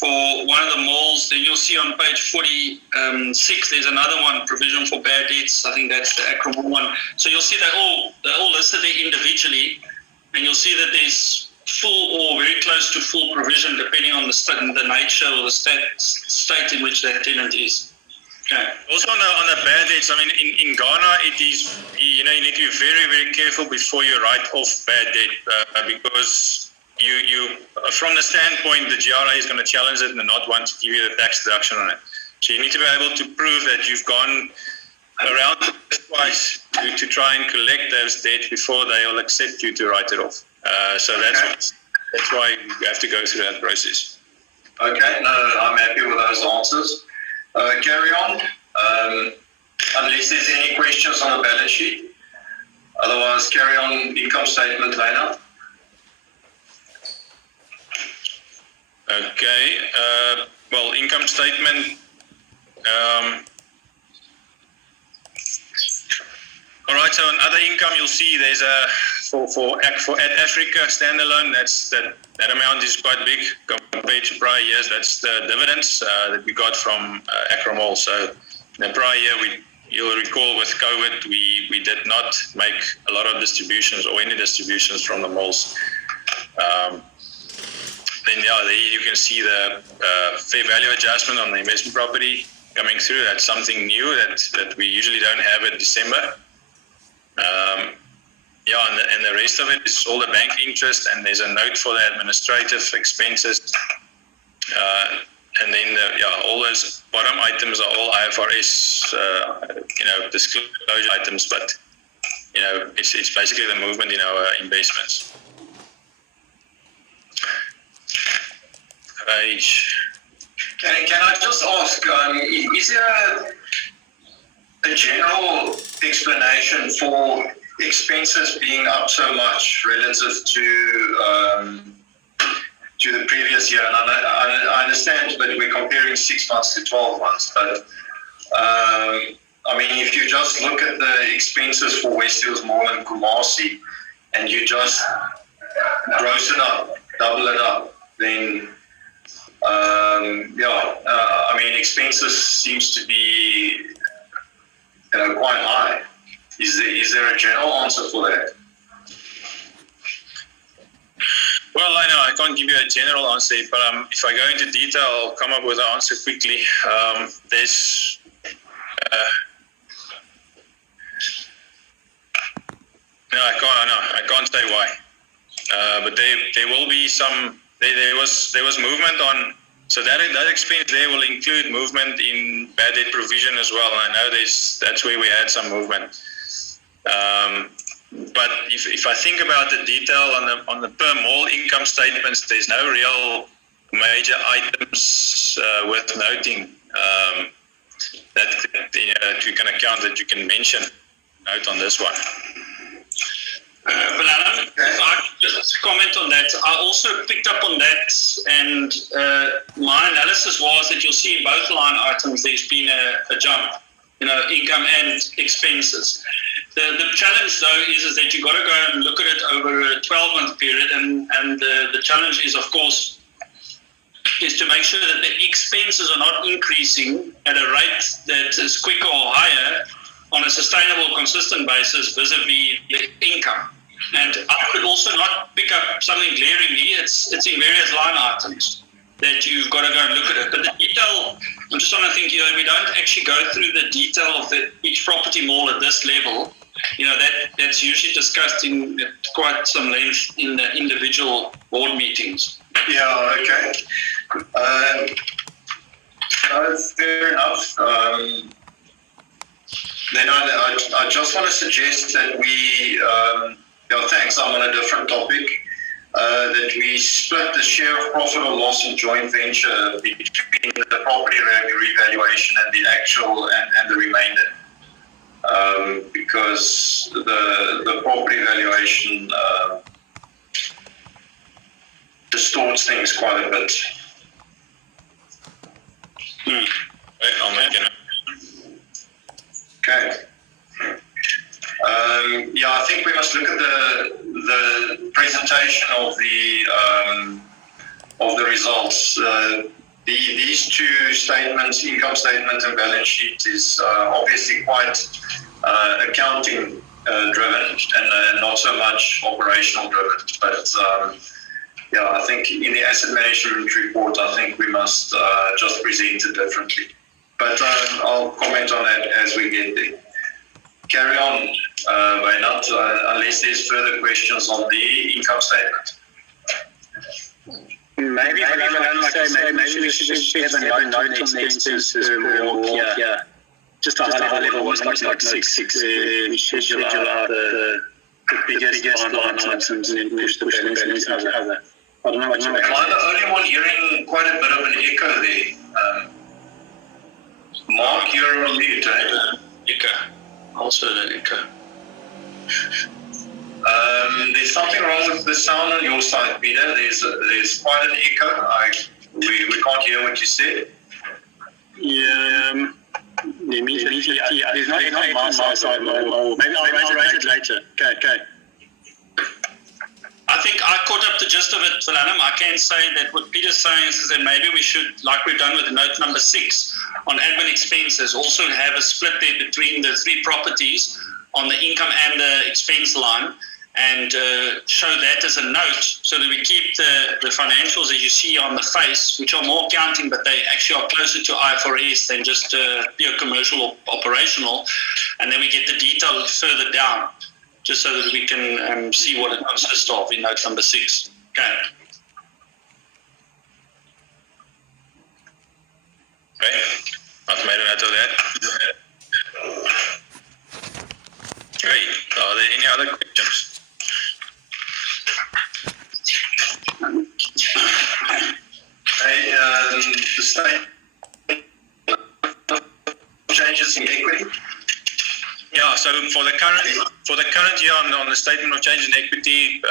for one of the malls. Then you'll see on page 46, there's another one, provision for bad debts. I think that's the Acro Mall one. So you'll see they're all listed there individually, and you'll see that there's full or very close to full provision depending on the nature or the state in which that tenant is. Okay. Also on the bad debts, I mean, in Ghana, it is, you need to be very, very careful before you write off bad debt, because you from the standpoint, the GRA is going to challenge it and not want to give you the tax deduction on it. So you need to be able to prove that you've gone around twice to try and collect those debts before they will accept you to write it off. So that's why you have to go through that process. Okay, no, I'm happy with those answers. Carry on, unless there's any questions on the balance sheet. Otherwise, carry on income statement, Lena. Okay, well, income statement. All right, so on other income, you'll see there's for Africa standalone, that amount is quite big compared to prior years. That's the dividends that we got from Acro Mall. So in the prior year, you'll recall with COVID, we did not make a lot of distributions or any distributions from the malls. Then there you can see the fair value adjustment on the investment property coming through. That's something new that we usually don't have in December. And the rest of it is all the bank interest, and there's a note for the administrative expenses. And then all those bottom items are all IFRS, disclosure items, but it's basically the movement in our investments. page. Can I just ask, is there a general explanation for expenses being up so much relative to the previous year? And I understand that we're comparing 6 months to 12 months, but I mean, if you just look at the expenses for West Hills Mall and Kumasi, and you just gross it up, double it up, then I mean, expenses seems to be quite high. Is there a general answer for that? Well, I know I can't give you a general answer, but if I go into detail, I'll come up with an answer quickly. There's no, I can't say why. But there will be some. There was movement on. So that expense there will include movement in bad debt provision as well. And I know that's where we had some movement. But if I think about the detail on the per mall income statements, there's no real major items worth noting that you can account that you can mention. Note on this one. But Alan, if I could just comment on that, I also picked up on that, and my analysis was that you'll see in both line items there's been a jump, income and expenses. The challenge though is that you've got to go and look at it over a 12-month period, and the challenge is, of course, is to make sure that the expenses are not increasing at a rate that is quicker or higher on a sustainable, consistent basis vis-a-vis the income. And I could also not pick up something glaringly. It's in various line items that you've got to go and look at it. But the detail, I'm just trying to think, we don't actually go through the detail of each property mall at this level. That's usually discussed in quite some length in the individual board meetings. Yeah, okay. That's fair enough. Then I just want to suggest that we, thanks, I'm on a different topic, that we split the share of profit or loss in joint venture between the property revaluation and the actual and the remainder. Because the property valuation distorts things quite a bit. I'll make it. Okay. I think we must look at the presentation of the results. These two statements, income statement and balance sheet, is obviously quite accounting driven and not so much operational driven. But I think in the asset management report, I think we must just present it differently. But I'll comment on that as we get there. Carry on, Wynand, unless there's further questions on the income statement. Maybe we should just have a note on the expenses here. Just a high level was like note 6, we schedule out the biggest line items and then push the balance into other. I don't know what you mean. Am I the only one hearing quite a bit of an echo there? Mark, you're on mute, eh? Echo. Also an echo. There's something wrong with the sound on your side, Peter. There's quite an echo. We can't hear what you said. Yeah, there's no echo on my side. Maybe I'll raise it later. Okay. I think I caught up the gist of it, Philanum. I can say that what Peter's saying is that maybe we should, like we've done with note number 6 on admin expenses, also have a split there between the 3 properties on the income and the expense line, and show that as a note so that we keep the financials as you see on the face, which are more accounting, but they actually are closer to IFRS than just pure commercial or operational, and then we get the detail further down, just so that we can see what it consists of in note number 6. Okay. Okay, I've made a note of that. Great. Are there any other questions? Hey, changes in equity? Yeah, so for the current year on the statement of change in equity,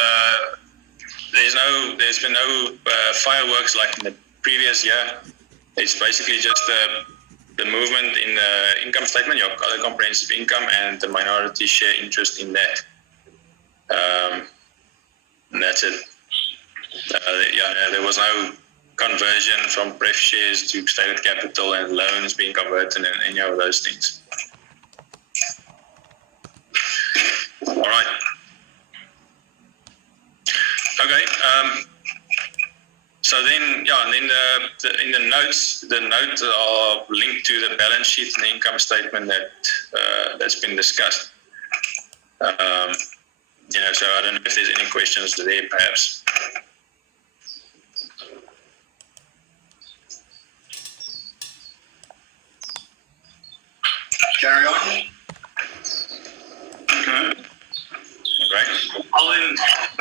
there's been no fireworks like in the previous year. It's basically just the movement in the income statement, your other comprehensive income, and the minority share interest in that. And that's it. There was no conversion from pref shares to stated capital and loans being converted and any of those things. All right. Okay. So then, and then in the notes are linked to the balance sheet and the income statement that's been discussed. So I don't know if there's any questions there, perhaps. Carry on. Okay. Right. I'll then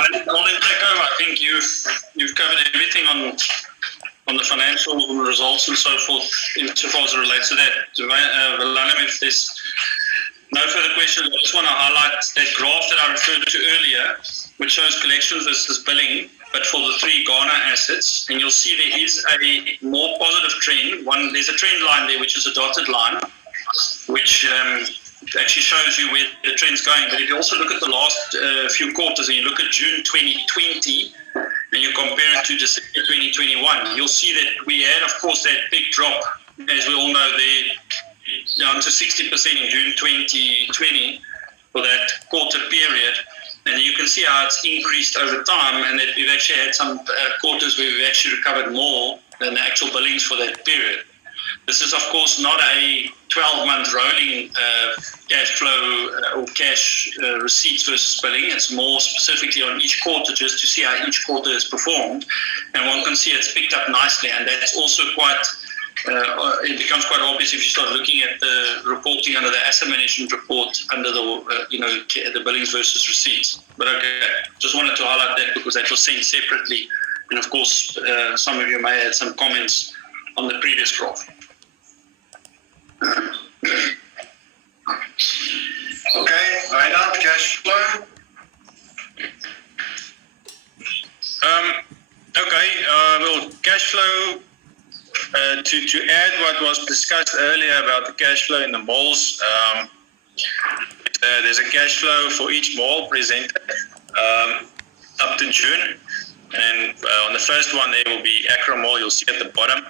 take over. I think you've covered everything on the financial results and so forth insofar as it relates to that. Velanam, if there's no further questions, I just want to highlight that graph that I referred to earlier, which shows collections versus billing, but for the three Ghana assets. And you'll see there is a more positive trend. There's a trend line there, which is a dotted line, which actually shows you where the trend's going. But if you also look at the last few quarters and you look at June 2020 and you compare it to December 2021, you'll see that we had, of course, that big drop, as we all know, there down to 60% in June 2020 for that quarter period. And you can see how it's increased over time, and that we've actually had some quarters where we've actually recovered more than the actual billings for that period. This is, of course, not a 12-month rolling cash flow or cash receipts versus billing. It's more specifically on each quarter, just to see how each quarter has performed. And one can see it's picked up nicely, and that's also quite, it becomes quite obvious if you start looking at the reporting under the asset management report under the the billings versus receipts. But okay, just wanted to highlight that because that was sent separately. And of course, some of you may have some comments on the previous graph. Okay, Reinhard, cash flow. Well, cash flow, to add what was discussed earlier about the cash flow in the malls, there's a cash flow for each mall presented up to June. And on the first one, there will be Accra Mall, you'll see at the bottom.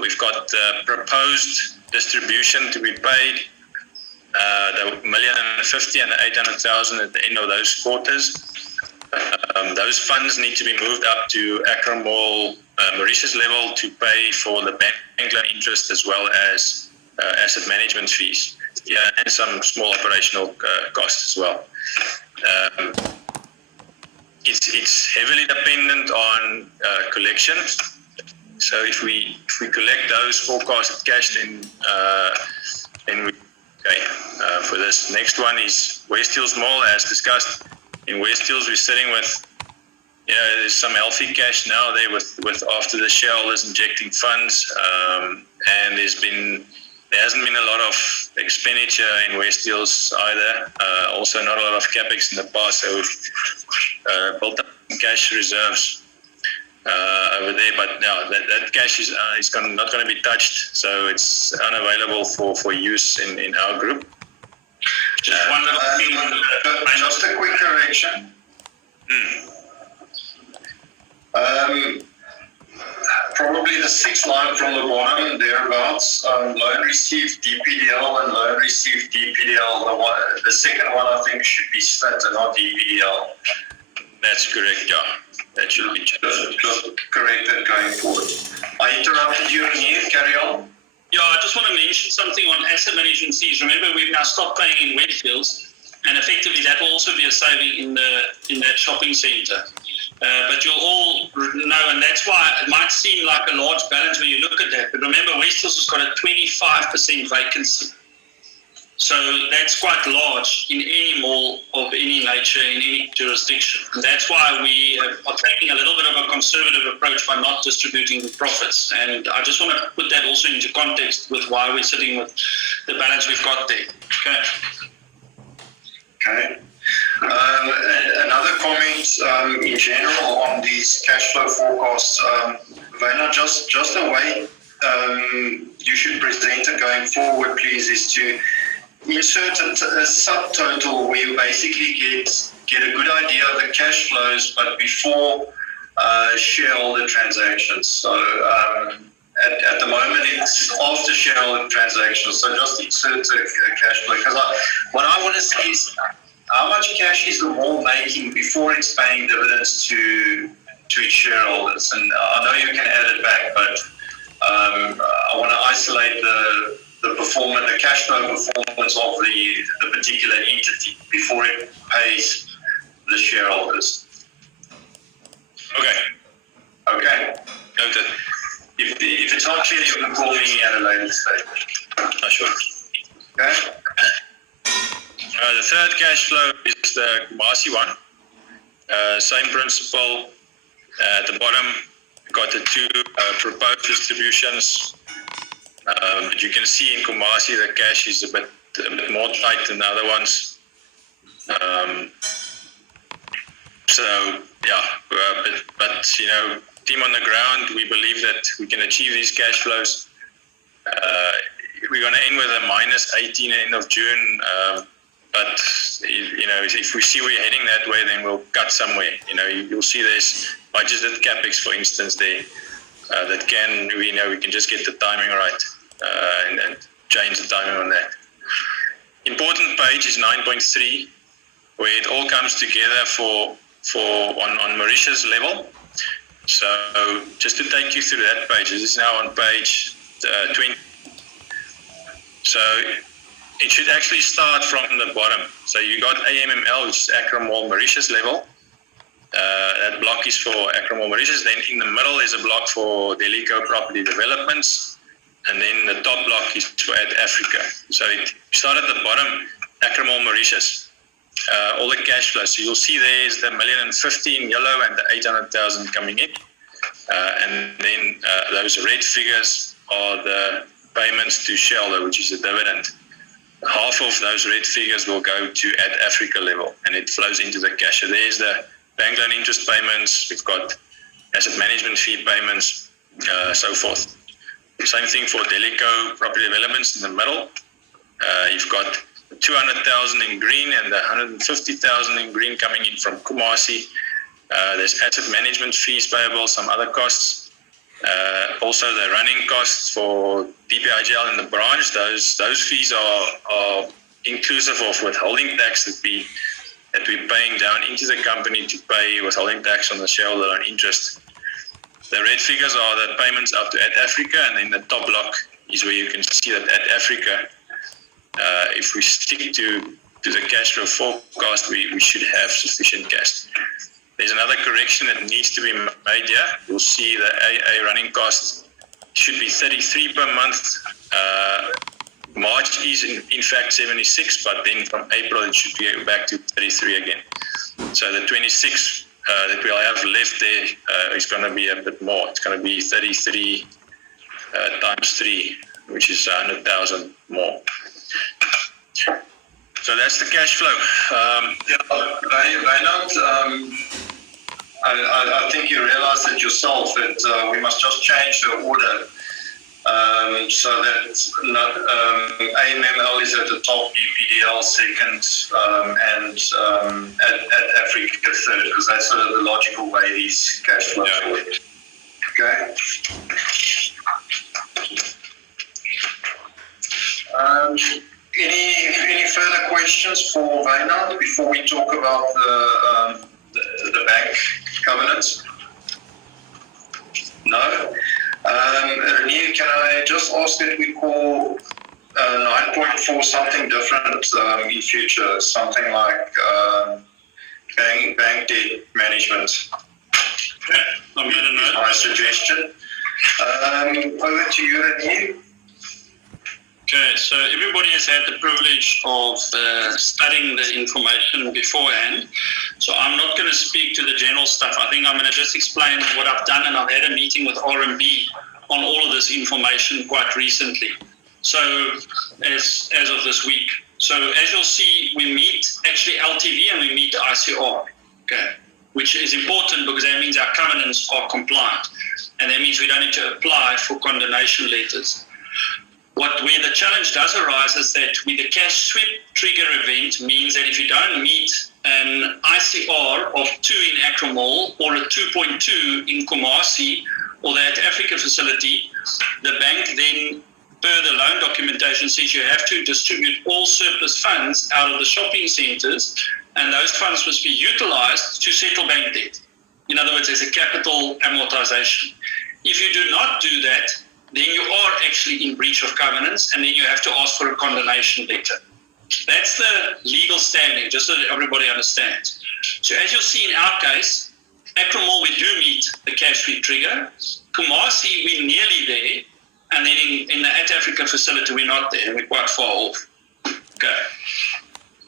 We've got proposed distribution to be paid, the $1,050,000 and the $800,000 at the end of those quarters. Those funds need to be moved up to Accra Mall, Mauritius level, to pay for the bank loan interest as well as asset management fees, and some small operational costs as well. It's heavily dependent on collections. So if we collect those forecasted cash, then we for this next one is West Hills Mall, as discussed. In West Hills, we're sitting with there's some healthy cash now there with after the shareholders injecting funds, and there hasn't been a lot of expenditure in West Hills either. Also, not a lot of capex in the past, so we've built up cash reserves over there. But no, that cash is not going to be touched, so it's unavailable for use in our group. Just one little thing. Just a quick correction. Probably the sixth line from the bottom, thereabouts, loan received DPDL and loan received DPDL. The second one, I think, should be SNIT and not DPDL. That's correct, yeah. That should be just corrected going forward. I interrupted you, Renier. Carry on. Yeah, I just want to mention something on asset management fees. Remember, we've now stopped paying in Westfields, and effectively that will also be a saving in that shopping centre. But you'll all know, and that's why it might seem like a large balance when you look at that. But remember, Westfields has got a 25% vacancy. So that's quite large in any mall of any nature in any jurisdiction. And that's why we are taking a little bit of a conservative approach by not distributing the profits. And I just want to put that also into context with why we're sitting with the balance we've got there. Okay. Okay. Another comment in general on these cash flow forecasts, Vena, just the way you should present it going forward, please, is to insert a subtotal where you basically get a good idea of the cash flows, but before shareholder transactions. So at the moment it's after shareholder transactions. So just insert a cash flow, because what I want to see is how much cash is the mall making before it's paying dividends to its shareholders. And I know you can add it back, but I want to isolate the cash flow performance of the particular entity before it pays the shareholders. Okay. Noted. If it's not clear, you can call me at a later stage. Sure. Okay. The third cash flow is the Kumasi one. Same principle. At the bottom, got the two proposed distributions. But you can see in Kumasi the cash is a bit more tight than the other ones. But you know, team on the ground, we believe that we can achieve these cash flows. We're going to end with a -18 at the end of June. But you know, if we see we're heading that way, then we'll cut somewhere. You know, you'll see there's budgeted capex, for instance, there that we can just get the timing right and change the timing on that. Important page is 9.3, where it all comes together on Mauritius level. So just to take you through that page, this is now on page 20. So it should actually start from the bottom. So you got AMML, which is Accra Mall Mauritius level. That block is for Accra Mall Mauritius. Then in the middle is a block for Delico Property Developments. And then the top block is for Ad Africa. So it start at the bottom, Accra Mall Mauritius. All the cash flows. So you'll see there is the 1,050,000 in yellow and the 800,000 coming in. And then those red figures are the payments to shareholder, which is a dividend. Half of those red figures will go to Ad Africa level, and it flows into the cash. So there's the bank loan interest payments. We've got asset management fee payments, so forth. Same thing for Delico Property Developments in the middle. You've got 200,000 in green and the 150,000 in green coming in from Kumasi. There's asset management fees payable, some other costs. Also the running costs for DPIGL in the branch, those fees are inclusive of withholding tax that we're paying down into the company to pay withholding tax on the shareholder loan interest. The red figures are the payments up to Ad Africa, and then the top block is where you can see that Ad Africa, if we stick to the cash flow forecast, we should have sufficient cash. There's another correction that needs to be made here. You'll see the AA running cost should be 33 per month. March is in fact 76, but then from April it should be back to 33 again. So the 26 that we'll have left there is going to be a bit more. It's going to be 33 times 3, which is 100,000 more. So that's the cash flow. I think you realize that yourself that we must just change the order so that AMML is at the top, DPDL second, and at Africa third, because that's sort of the logical way these cash flows work. Okay. Any further questions for Wynand before we talk about the bank covenants? No? Renier, can I just ask that we call 9.4 something different in future, something like bank debt management? My suggestion. Over to you, Renier. Okay, so everybody has had the privilege of studying the information beforehand. So I'm not going to speak to the general stuff. I think I'm going to just explain what I've done, and I've had a meeting with RMB on all of this information quite recently. So as of this week. So as you'll see, we meet actually LTV and we meet ICR, okay, which is important because that means our covenants are compliant. And that means we don't need to apply for condonation letters. Where the challenge does arise is that with the cash sweep trigger event means that if you don't meet an ICR of 2 in Acromol or a 2.2 in Kumasi or that Africa facility, the bank then, per the loan documentation, says you have to distribute all surplus funds out of the shopping centres, and those funds must be utilised to settle bank debt. In other words, there's a capital amortization. If you do not do that, then you are actually in breach of covenants, and then you have to ask for a condonation letter. That's the legal standing, just so that everybody understands. So as you'll see in our case, Acromol, we do meet the cash sweep trigger. Kumasi, we're nearly there, and then in the At Africa facility, we're not there, we're quite far off. Okay.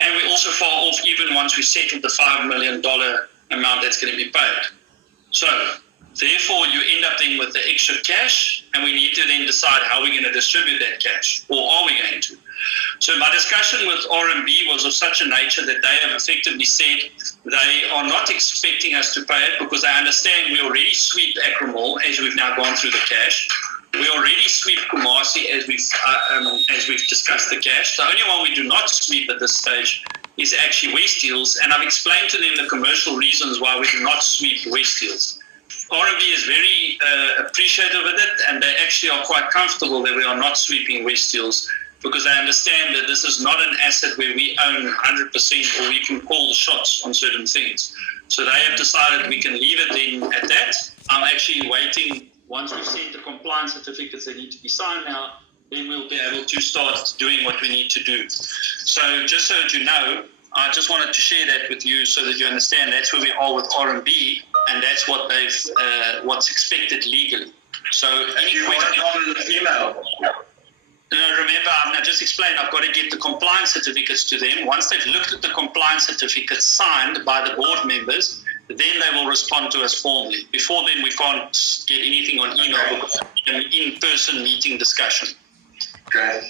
And we're also far off even once we settled the $5 million amount that's going to be paid. So therefore, you end up then with the extra cash, and we need to then decide how we're going to distribute that cash, or are we going to? So my discussion with RMB was of such a nature that they have effectively said they are not expecting us to pay it because they understand we already sweep Acromol as we've now gone through the cash. We already sweep Kumasi as we've discussed the cash. The only one we do not sweep at this stage is actually West Hills, and I've explained to them the commercial reasons why we do not sweep West Hills. RMB is very appreciative of it, and they actually are quite comfortable that we are not sweeping West Hills because they understand that this is not an asset where we own 100% or we can call the shots on certain things. So they have decided we can leave it then at that. I'm actually waiting. Once we've sent the compliance certificates that need to be signed now, then we'll be able to start doing what we need to do. So just so that you know, I just wanted to share that with you so that you understand that's where we are with RMB, and that's what they've what's expected legally. So you want it on email? Remember, I've just explained, I've got to get the compliance certificates to them. Once they've looked at the compliance certificates signed by the board members, then they will respond to us formally. Before then, we can't get anything on email because it's an in-person meeting discussion. Okay.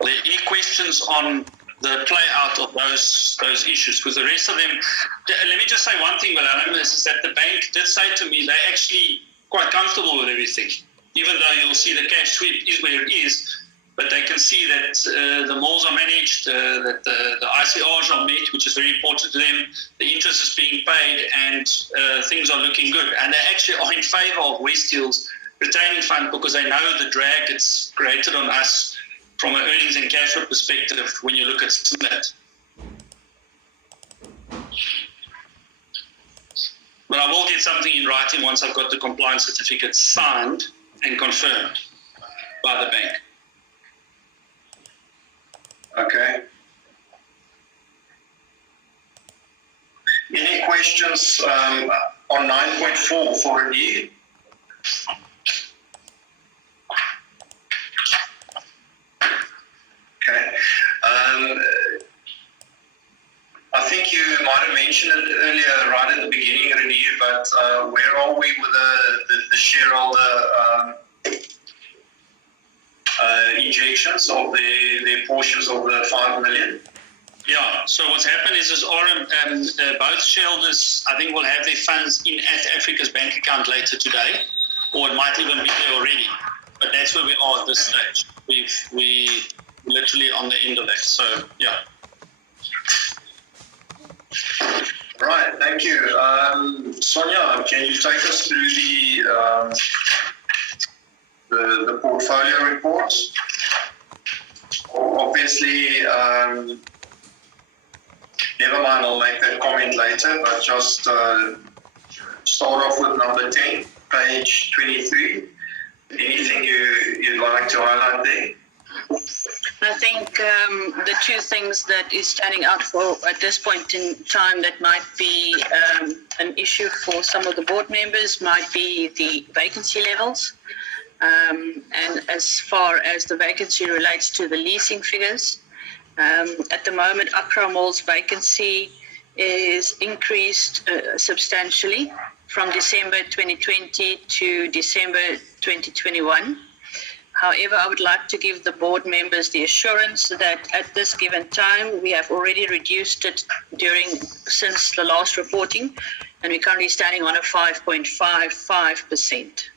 Are there any questions on the play out of those issues? Because the rest of them, let me just say one thing, Willem, is that the bank did say to me they're actually quite comfortable with everything. Even though you'll see the cash sweep is where it is, but they can see that the malls are managed, that the ICRs are met, which is very important to them. The interest is being paid, and things are looking good. And they actually are in favour of West Hills retaining fund because they know the drag it's created on us from an earnings and cash flow perspective when you look at SMIT. But I will get something in writing once I've got the compliance certificate signed and confirmed by the bank. Okay. Any questions on 9.4 for Renew? Okay. I think you might have mentioned it earlier, right at the beginning, Renew, but where are we with the shareholder injections of their portions of the 5 million? Yeah, so what's happened is both shareholders, I think, will have their funds in At Africa's bank account later today, or it might even be there already. But that's where we are at this stage. We literally on the end of that. So yeah. Right, thank you. Sonia, can you take us through the portfolio reports? Obviously, never mind, I'll make that comment later, but just start off with number 10, page 23. Anything you'd like to highlight there? I think the two things that is standing out for at this point in time that might be an issue for some of the board members might be the vacancy levels. And as far as the vacancy relates to the leasing figures, at the moment, Accra Mall's vacancy is increased substantially from December 2020 to December 2021. However, I would like to give the board members the assurance that at this given time, we have already reduced it since the last reporting, and we're currently standing on a 5.55%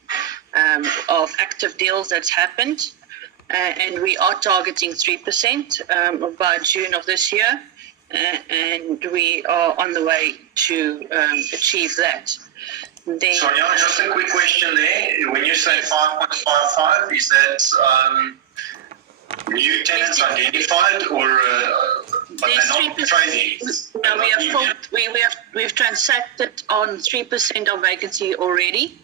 of active deals that's happened. And we are targeting 3% by June of this year, and we are on the way to achieve that. Sonia, just a quick question there. When you say 5.55, is that new tenants identified or but they're not trading? No, we've transacted on 3% of vacancy already.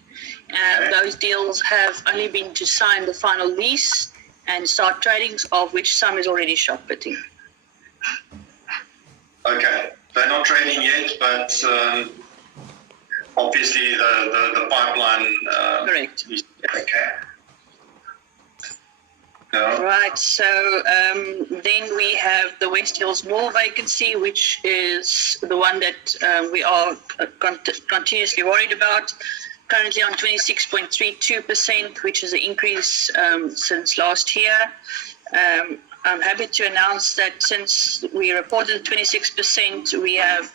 Those deals have only been to sign the final lease and start tradings, of which some is already shop fitting. Okay, they're not trading yet, but obviously the pipeline. Correct. Okay. Yeah. Right, so then we have the West Hills Mall vacancy, which is the one that we are continuously worried about. Currently on 26.32%, which is an increase since last year. I'm happy to announce that since we reported 26%, we have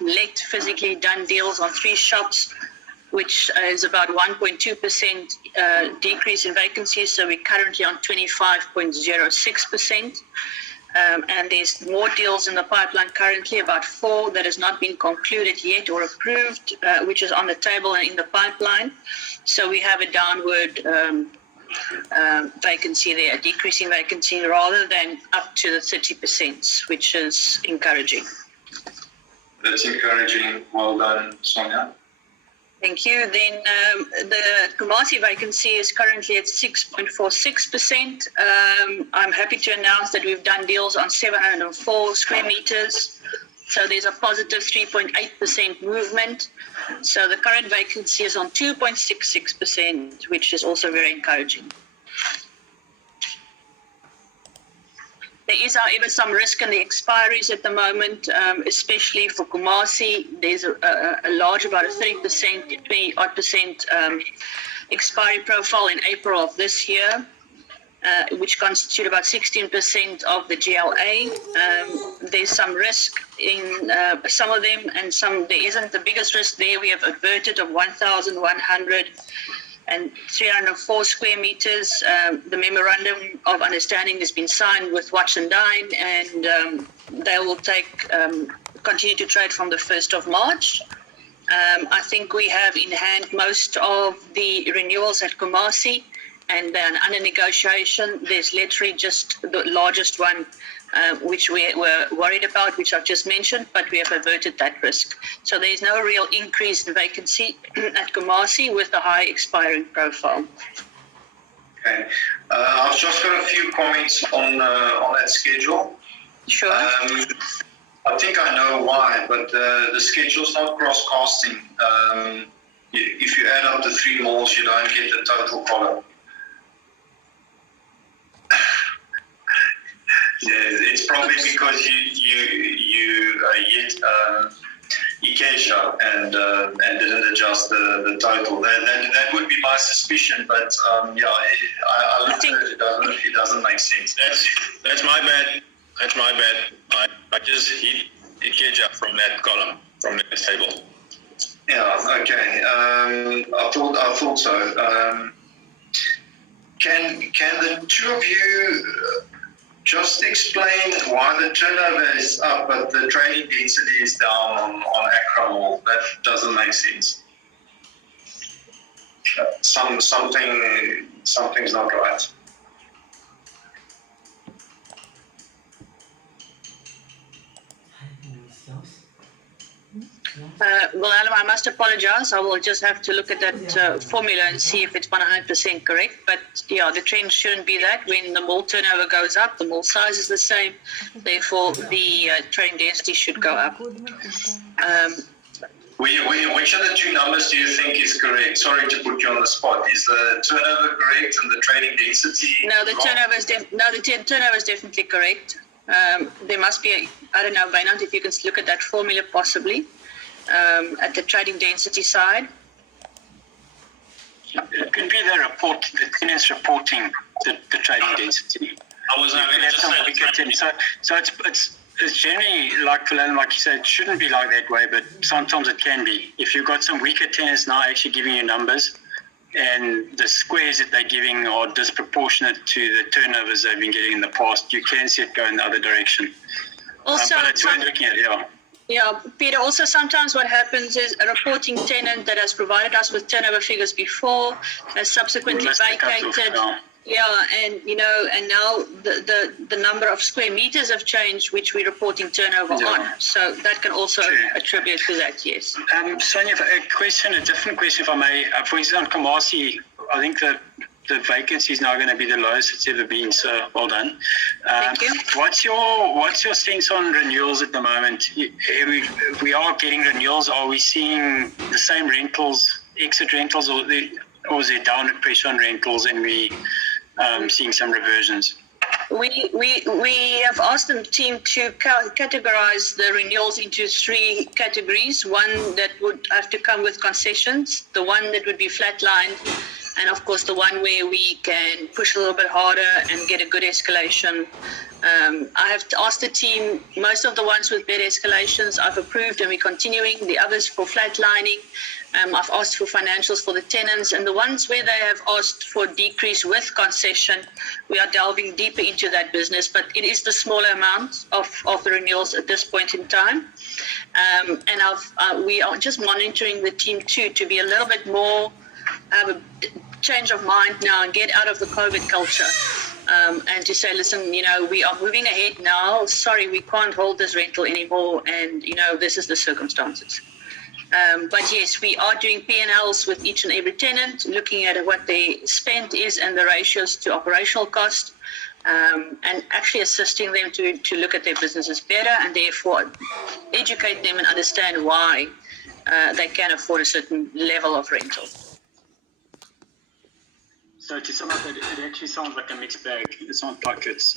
physically done deals on 3 shops, which is about 1.2% decrease in vacancies. So we're currently on 25.06%. And there's more deals in the pipeline currently, about 4 that has not been concluded yet or approved, which is on the table and in the pipeline. So we have a downward vacancy there, a decreasing vacancy rather than up to the 30%, which is encouraging. That's encouraging. Well done, Sonia. Thank you. Then the Kumasi vacancy is currently at 6.46%. I'm happy to announce that we've done deals on 704 square meters. So there's a positive 3.8% movement. So the current vacancy is on 2.66%, which is also very encouraging. There is, however, some risk in the expiries at the moment, especially for Kumasi. There's a large, about a 20% expiry profile in April of this year, which constitute about 16% of the GLA. There's some risk in some of them, and some there isn't. The biggest risk there we have averted of 1,100 and 304 square meters. The memorandum of understanding has been signed with Watch and Dine, and they will continue to trade from the 1st of March. I think we have in hand most of the renewals at Kumasi, and then under negotiation, there's literally just the largest one, which we were worried about, which I've just mentioned, but we have averted that risk. So there's no real increase in vacancy at Kumasi with the high expiring profile. Okay. I've just got a few comments on that schedule. Sure. I think I know why, but the schedule's not cross-casting. If you add up the 3 malls, you don't get the total column. Yeah, it's probably because you hit Ikeja and didn't adjust the total. That would be my suspicion, but yeah, I looked at it. It doesn't make sense. That's my bad. That's my bad. I just hit Ikeja from that column, from that table. Yeah. Okay. I thought so. Can the two of you just explain why the turnover is up but the trading density is down on Accra Mall? That doesn't make sense. Something's not right. Well, Alan, I must apologize. I will just have to look at that formula and see if it's 100% correct. But yeah, the trend shouldn't be that. When the mall turnover goes up, the mall size is the same. Therefore, the trading density should go up. Which of the two numbers do you think is correct? Sorry to put you on the spot. Is the turnover correct and the trading density? No, the turnover is turnover is definitely correct. There must be I don't know, Wynand, if you can look at that formula possibly at the trading density side. It could be the report, the tenants reporting the trading density. I was going to just say, So it's generally, like Philan, like you said, it shouldn't be like that way, but sometimes it can be. If you've got some weaker tenants now actually giving you numbers, and the squares that they're giving are disproportionate to the turnovers they've been getting in the past, you can see it go in the other direction. Also, but it's worth looking at, yeah. Yeah, Peter, also sometimes what happens is a reporting tenant that has provided us with turnover figures before has subsequently vacated. Yeah, and and now the number of square meters have changed, which we're reporting turnover on. So that can also attribute to that, yes. Sonia, a different question if I may. For instance, on Kamasi, I think the vacancy is now going to be the lowest it's ever been, so well done. Thank you. What's your sense on renewals at the moment? If we are getting renewals, are we seeing the same rentals, exit rentals, or is there downward pressure on rentals and we seeing some reversions? We have asked the team to categorize the renewals into 3 categories. One that would have to come with concessions, the one that would be flatlined, and of course the one where we can push a little bit harder and get a good escalation. I have asked the team, most of the ones with bed escalations I've approved and we're continuing, the others for flatlining. I've asked for financials for the tenants, and the ones where they have asked for decrease with concession, we are delving deeper into that business, but it is the smaller amount of the renewals at this point in time. And we are just monitoring the team too to be a little bit more, have a change of mind now and get out of the COVID culture. And to say, listen, we are moving ahead now. Sorry, we can't hold this rental anymore, and this is the circumstances. But yes, we are doing P&Ls with each and every tenant, looking at what their spend is and the ratios to operational cost, and actually assisting them to look at their businesses better and therefore educate them and understand why they can afford a certain level of rental. So to sum up, it actually sounds like a mixed bag. It's not like it's.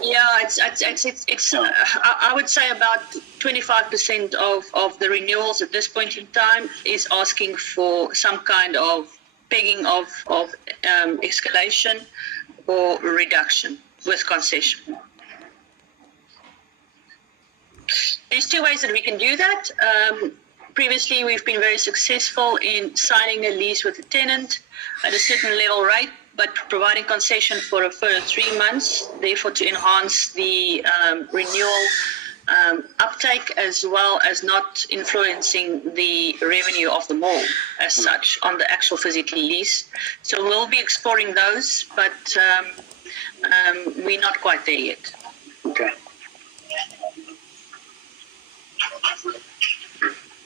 Yeah, it's. I would say about 25% of the renewals at this point in time is asking for some kind of pegging of escalation or reduction with concession. There's 2 ways that we can do that. Previously, we've been very successful in signing a lease with a tenant at a certain level rate, but providing concession for a further 3 months, therefore to enhance the renewal uptake, as well as not influencing the revenue of the mall as such on the actual physical lease. So we'll be exploring those, but we're not quite there yet. Okay.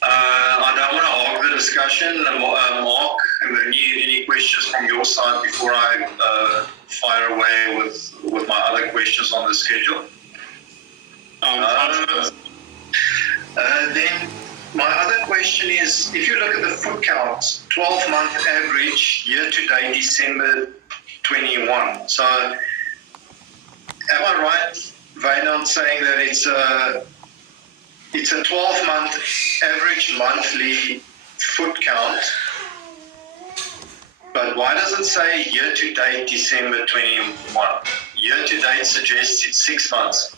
I don't want to hog the discussion. Mark, any questions from your side before I fire away with my other questions on the schedule? Then my other question is, if you look at the foot counts, 12-month average year-to-date December 21. So am I right, Wynand, saying that it's a 12-month average monthly foot count, but why does it say year-to-date December 21? Year-to-date suggests it's 6 months.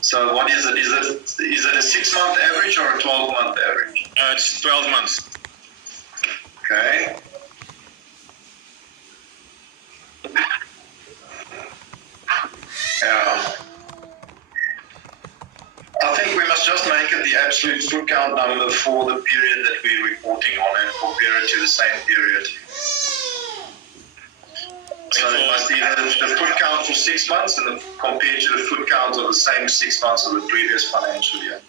So what is it? Is it a 6-month average or a 12-month average? It's 12 months. Okay. Yeah. I think we must just make it the absolute foot count number for the period that we're reporting on and compare it to the same period. So it must be the foot count for 6 months and compared to the foot count of the same 6 months of the previous financial year.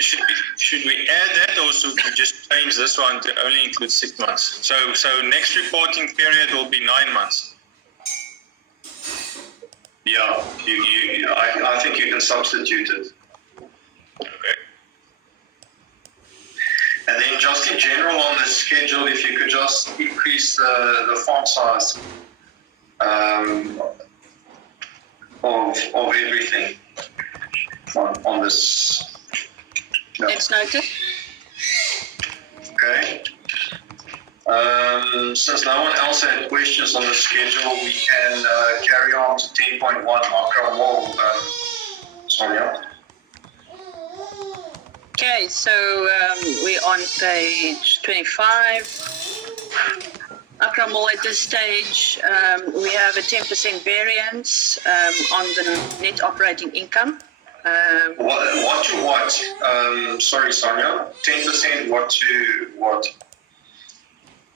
should we add that, or should we just change this one to only include 6 months? So next reporting period will be 9 months. Yeah, I think you can substitute it. Okay. And then just in general on the schedule, if you could just increase the font size of everything on this. Yeah. It's noted. Okay. Since no one else had questions on the schedule, we can carry on to 10.1 Accra Mall. Sonia. Okay, so we're on page 25. Accra Mall at this stage, we have a 10% variance on the net operating income. What to what? Sorry, Sonia. 10% what to what?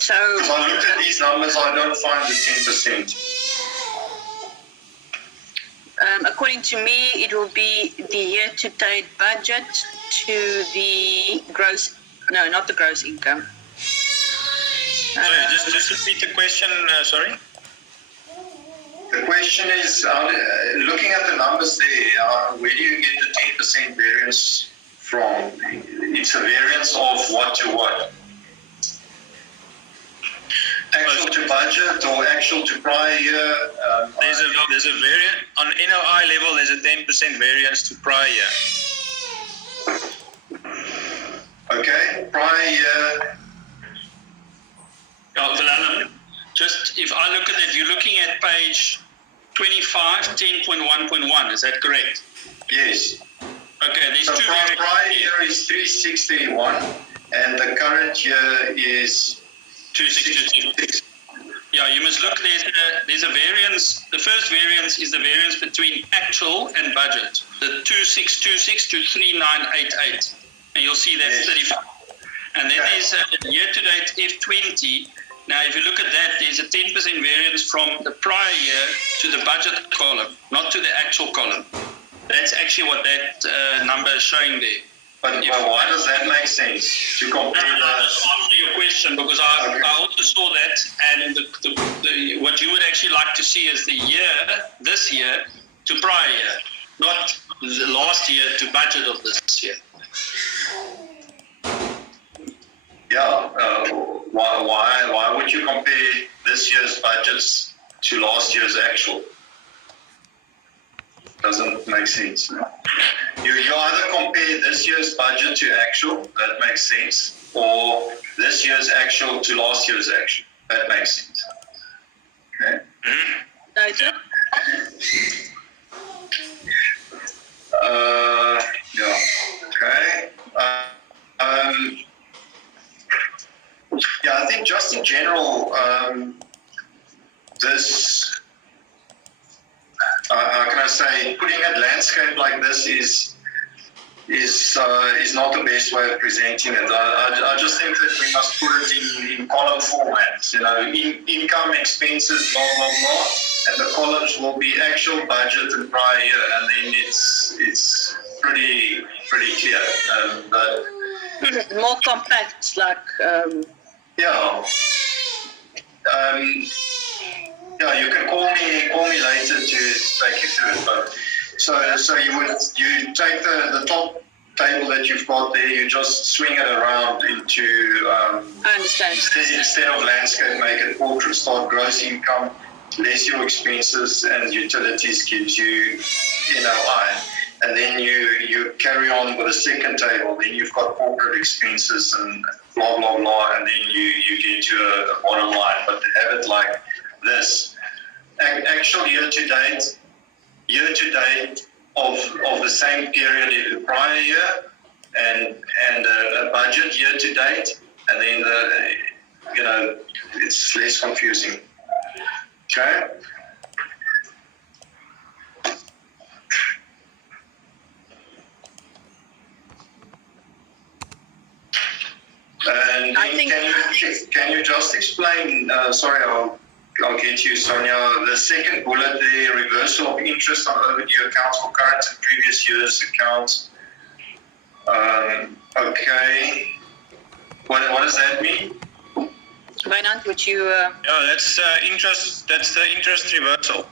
So If I look at these numbers, I don't find the 10%. according to me, it will be the year-to-date budget to the gross, no, not the gross income. Sorry, just repeat the question, sorry. The question is, looking at the numbers there, where do you get the 10% variance from? It's a variance of what to what? Actual to budget or actual to prior year? There's a variance on NOI level. There's a 10% variance to prior year. Okay, prior year. Willem, just if I look at it, you're looking at page 25, 10.1.1, is that correct? Yes. Okay, there's So two prior year is 3631 and the current year is 2626. Yeah, you must look, there's a variance. The first variance is the variance between actual and budget, the 2626 to 3988. And you'll see that's 35. And then there's a year-to-date F20. Now, if you look at that, there's a 10% variance from the prior year to the budget column, not to the actual column. That's actually what that number is showing there. But why does that make sense to compare No, the... just answer your question, because I also saw that, and what you would actually like to see is the year, this year, to prior year, not the last year to budget of this year. Yeah, why would you compare this year's budgets to last year's actual? Doesn't make sense. You either compare this year's budget to actual, that makes sense, or this year's actual to last year's actual, that makes sense. Okay. Noted. Yeah. Okay. Yeah, I think just in general, this, how can I say, putting a landscape like this is not the best way of presenting it. I just think that we must put it in column formats, you know, income, expenses, blah, blah, blah, and the columns will be actual budget and prior year, and then it's pretty clear. But More compact, like yeah. Yeah, you can call me later to take you through it. But so you take the top table that you've got there, you just swing it around into I understand. instead of landscape, make it portrait, start gross income, less your expenses and utilities gives you NOI. And then you carry on with a second table, then you've got corporate expenses and blah, blah, blah, and then you get to a bottom line. But have it like this. Actual year-to-date of the same period in the prior year, and a budget year-to-date, and then it's less confusing. Okay? And can you just explain, sorry, I'll get you, Sonia, the second bullet, the reversal of interest on overdue accounts for current and previous year's accounts. Okay. What does that mean? Wynand, would you? Yeah, that's interest. That's the interest reversal.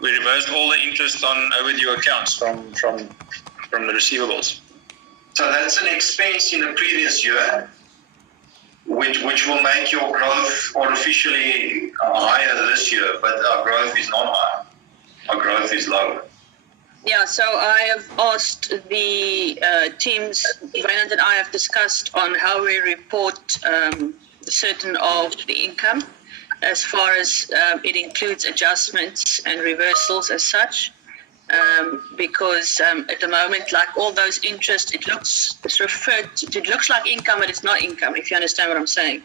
We reversed all the interest on overdue accounts from the receivables. So that's an expense in the previous year, which will make your growth artificially higher this year, but our growth is not higher. Our growth is lower. Yeah, so I have asked the teams, Wynand and I have discussed on how we report certain of the income, as far as it includes adjustments and reversals as such, because at the moment, like all those interest, it looks like income, but it's not income, if you understand what I'm saying.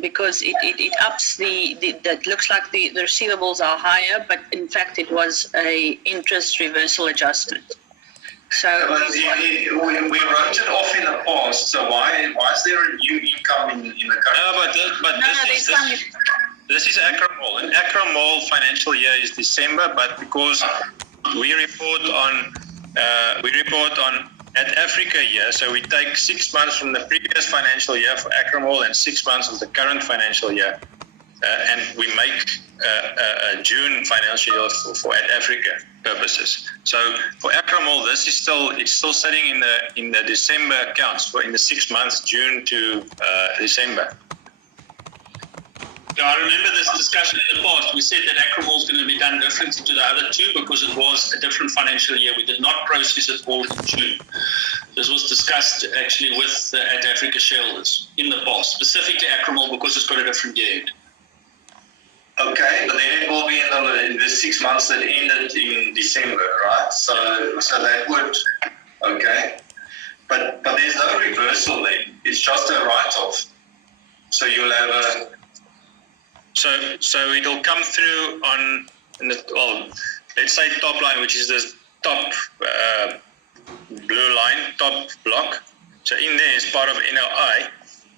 Because it ups that looks like the receivables are higher, but in fact it was a interest reversal adjustment. So But we wrote it off in the past, so why is there a new income in the current? No, this is Acromol. And Acromol financial year is December, but because we report on at Africa year, so we take 6 months from the previous financial year for Acromol and 6 months of the current financial year, and we make a June financial year for at Africa purposes. So for Acromol, this is still sitting in the December accounts in the 6 months, June to December. Yeah, I remember this discussion in the past. We said that Acromol is going to be done differently to the other two because it was a different financial year. We did not process it all in June. This was discussed actually with the At Africa shareholders in the past, specifically Acromol because it's got a different year end. Okay, but then it will be in the 6 months that ended in December, right? So that would, okay. But there's no reversal then. It's just a write-off. So you'll have a... So it'll come through let's say top line, which is this top blue line, top block. So in there is part of NOI,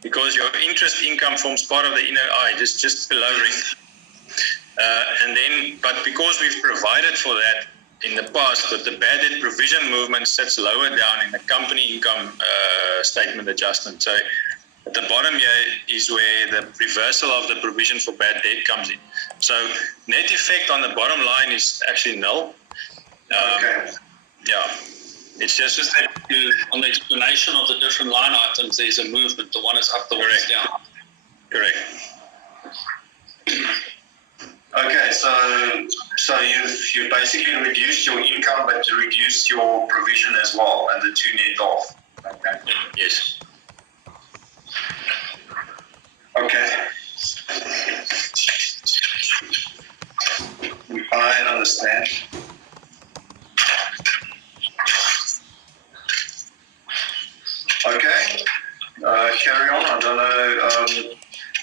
because your interest income forms part of the NOI, just below ring. But because we've provided for that in the past, but the bad debt provision movement sits lower down in the company income statement adjustment. So at the bottom here is where the reversal of the provision for bad debt comes in. So net effect on the bottom line is actually null. Okay. Yeah, it's just that on the explanation of the different line items, there's a movement. The one is up, the one is down. correct. Okay, so you basically reduced your income, but you reduced your provision as well, and the two net off. Okay. Yes. Okay. I understand. Okay. Carry on. I don't know.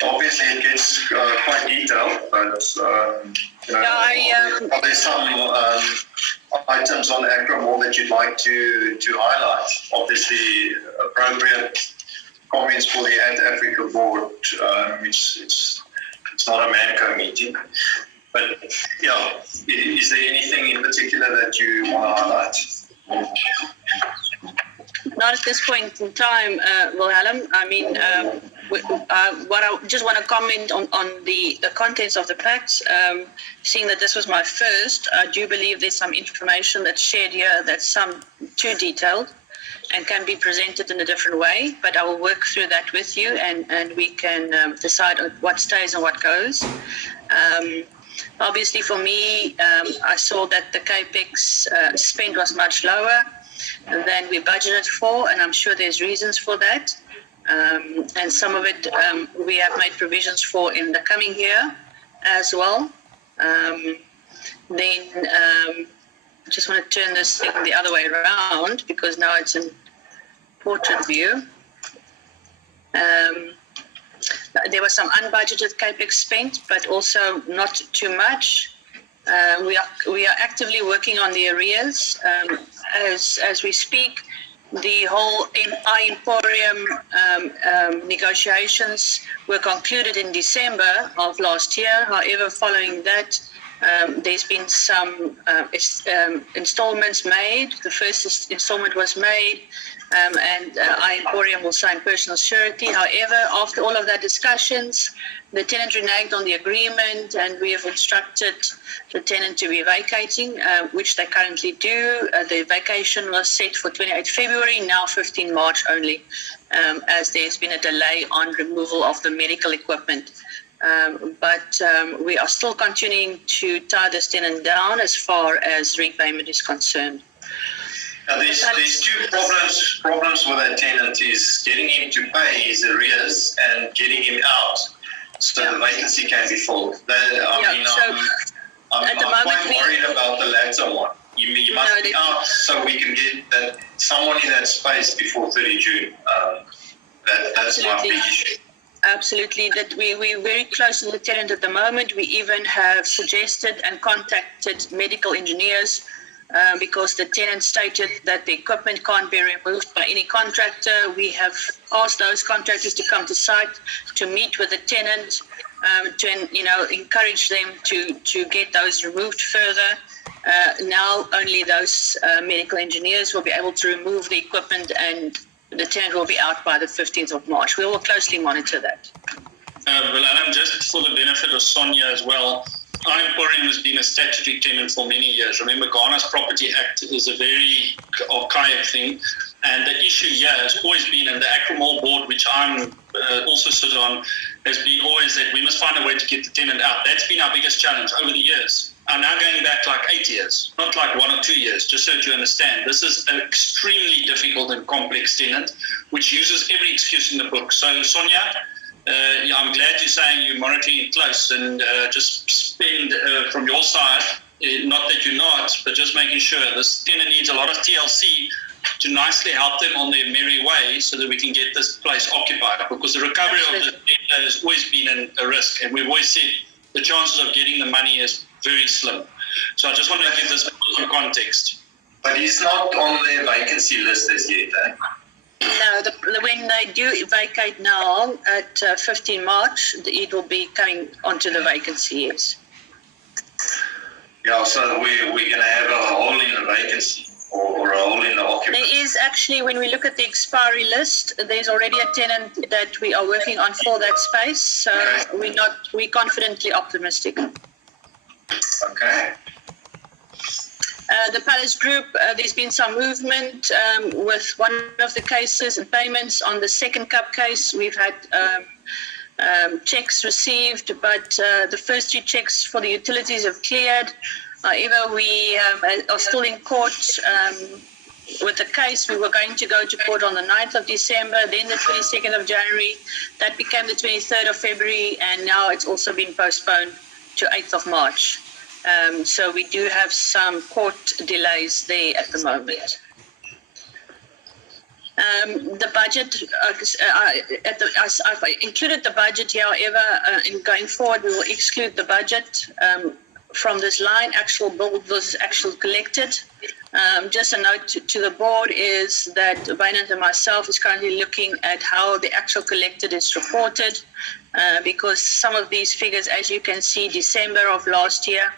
Obviously, it gets quite detailed, but are there some items on Acromol that you'd like to highlight? Obviously, appropriate comments for the At Africa board. It's not a Manco meeting, but yeah, is there anything in particular that you want to highlight? Not at this point in time, Wilhelm. I mean, what I just want to comment on the contents of the packs. Seeing that this was my first, I do believe there's some information that's shared here that's too detailed and can be presented in a different way, but I will work through that with you and we can decide on what stays and what goes. Obviously for me, I saw that the CAPEX spend was much lower than we budgeted for, and I'm sure there's reasons for that. And some of it we have made provisions for in the coming year as well. Then I just want to turn this thing the other way around because now it's in portrait view. There was some unbudgeted CAPEX spent, but also not too much. We are actively working on the arrears as we speak. The whole I-Emporium negotiations were concluded in December of last year. However, following that, There's been some installments made. The first installment was made, and Emporium will sign personal surety. However, after all of that discussions, the tenant reneged on the agreement, and we have instructed the tenant to be vacating, which they currently do. The vacation was set for 28 February, now 15 March only, as there's been a delay on removal of the medical equipment. But we are still continuing to tie this tenant down as far as repayment is concerned. Now, there's two problems with that tenant is getting him to pay his arrears and getting him out so the vacancy can be filled. I'm quite worried about the latter one. You must be out so we can get someone in that space before 30 June. That's my big issue. Absolutely, that we're very close to the tenant at the moment. We even have suggested and contacted medical engineers because the tenant stated that the equipment can't be removed by any contractor. We have asked those contractors to come to site to meet with the tenant, to encourage them to get those removed further. Now only those medical engineers will be able to remove the equipment, and the tenant will be out by the 15th of March. We will closely monitor that. Alan, just for the benefit of Sonia as well, our Emporium has been a statutory tenant for many years. Remember, Ghana's Property Act is a very archaic thing, and the issue here has always been, and the Acromol board, which I'm also sit on, has been always that we must find a way to get the tenant out. That's been our biggest challenge over the years. I'm now going back like 8 years, not like 1 or 2 years, just so that you understand. This is an extremely difficult and complex tenant, which uses every excuse in the book. So, Sonia, I'm glad you're saying you're monitoring it close, and just spend from your side, not that you're not, but just making sure this tenant needs a lot of TLC to nicely help them on their merry way so that we can get this place occupied, because the recovery of the data has always been a risk, and we've always said the chances of getting the money is very slim. So I just want to give this some context. But he's not on the vacancy list as yet, eh? No, when they do vacate now at 15 March, it will be coming onto the vacancy, yes. Yeah, so we're going to have a hole in the vacancy or a hole in the occupancy. There is actually, when we look at the expiry list, there's already a tenant that we are working on for that space. So we're confidently optimistic. Okay. The Palace Group, there's been some movement with one of the cases and payments. On the second cup case, we've had checks received, but the first 2 checks for the utilities have cleared. However, we are still in court with the case. We were going to go to court on the 9th of December, then the 22nd of January. That became the 23rd of February, and now it's also been postponed to 8th of March. So we do have some court delays there at the moment. The budget, I've included the budget here. However, in going forward, we will exclude the budget from this line. Actual bill was actually collected. Just a note to the board is that Wynand and myself is currently looking at how the actual collected is reported, because some of these figures, as you can see, December of last year,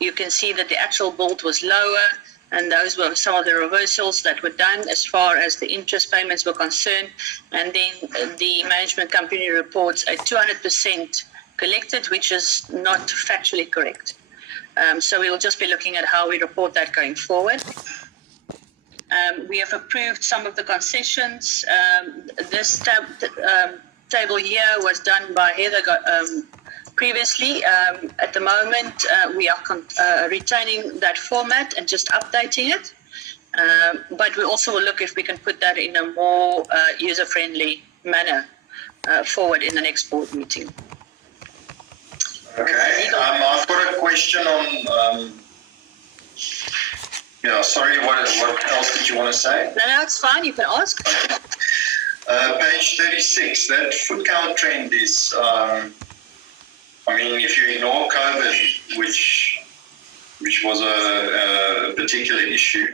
you can see that the actual build was lower, and those were some of the reversals that were done as far as the interest payments were concerned. And then the management company reports a 200% collected, which is not factually correct. So we will just be looking at how we report that going forward. We have approved some of the concessions. This table here was done by Heather previously. At the moment, we are retaining that format and just updating it. But we also will look if we can put that in a more user-friendly manner forward in the next board meeting. Okay, I've got a question on, sorry, what else did you want to say? No, it's fine, you can ask. Page 36, that foot count trend is, if you ignore COVID, which was a particular issue,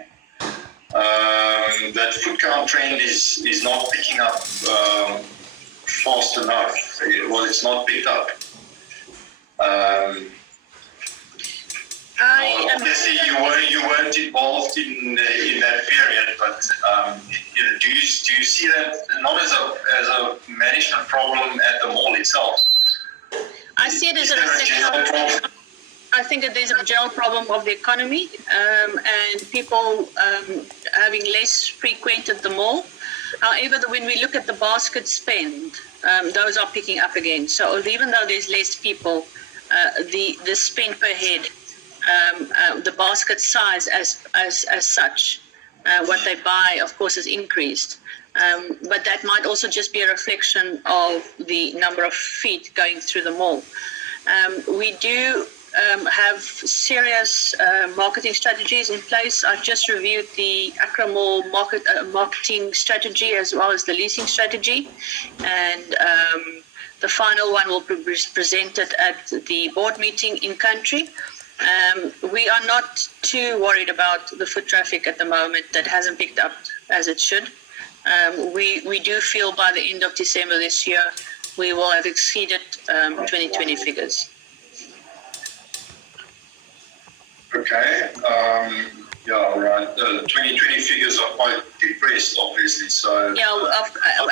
that foot count trend is not picking up fast enough. Well, it's not picked up. weren't involved in that period, but do you see that not as a management problem at the mall itself? I see it as a general problem? I think that there's a general problem of the economy and people having less frequented the mall. However, when we look at the basket spend, those are picking up again. So even though there's less people, the spend per head, the basket size as such, what they buy, of course, has increased. But that might also just be a reflection of the number of feet going through the mall. We do have serious marketing strategies in place. I've just reviewed the Accra Mall marketing strategy as well as the leasing strategy, and the final one will be presented at the board meeting in country. We are not too worried about the foot traffic at the moment. That hasn't picked up as it should. We do feel by the end of December this year we will have exceeded 2020 figures. Okay. Yeah, all right. The 2020 figures are quite depressed, obviously. So Yeah,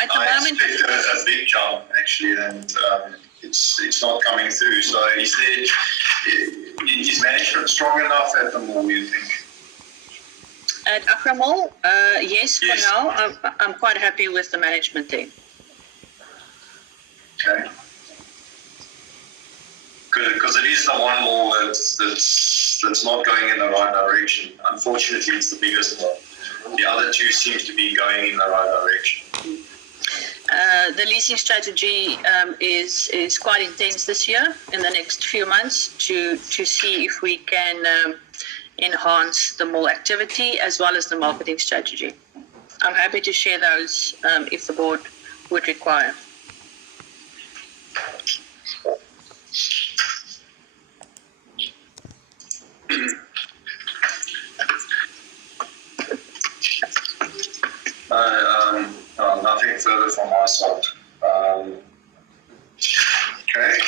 at the I moment, expect a big jump actually, and it's not coming through. So is management strong enough at the mall, you think? at Accra Mall, yes, for Yes. now, I'm quite happy with the management there. Okay. Because it is the one mall that's not going in the right direction. Unfortunately, it's the biggest one. The other two seems to be going in the right direction. The leasing strategy is quite intense this year in the next few months to see if we can enhance the mall activity as well as the marketing strategy. I'm happy to share those if the board would require. Nothing further from my side. Okay.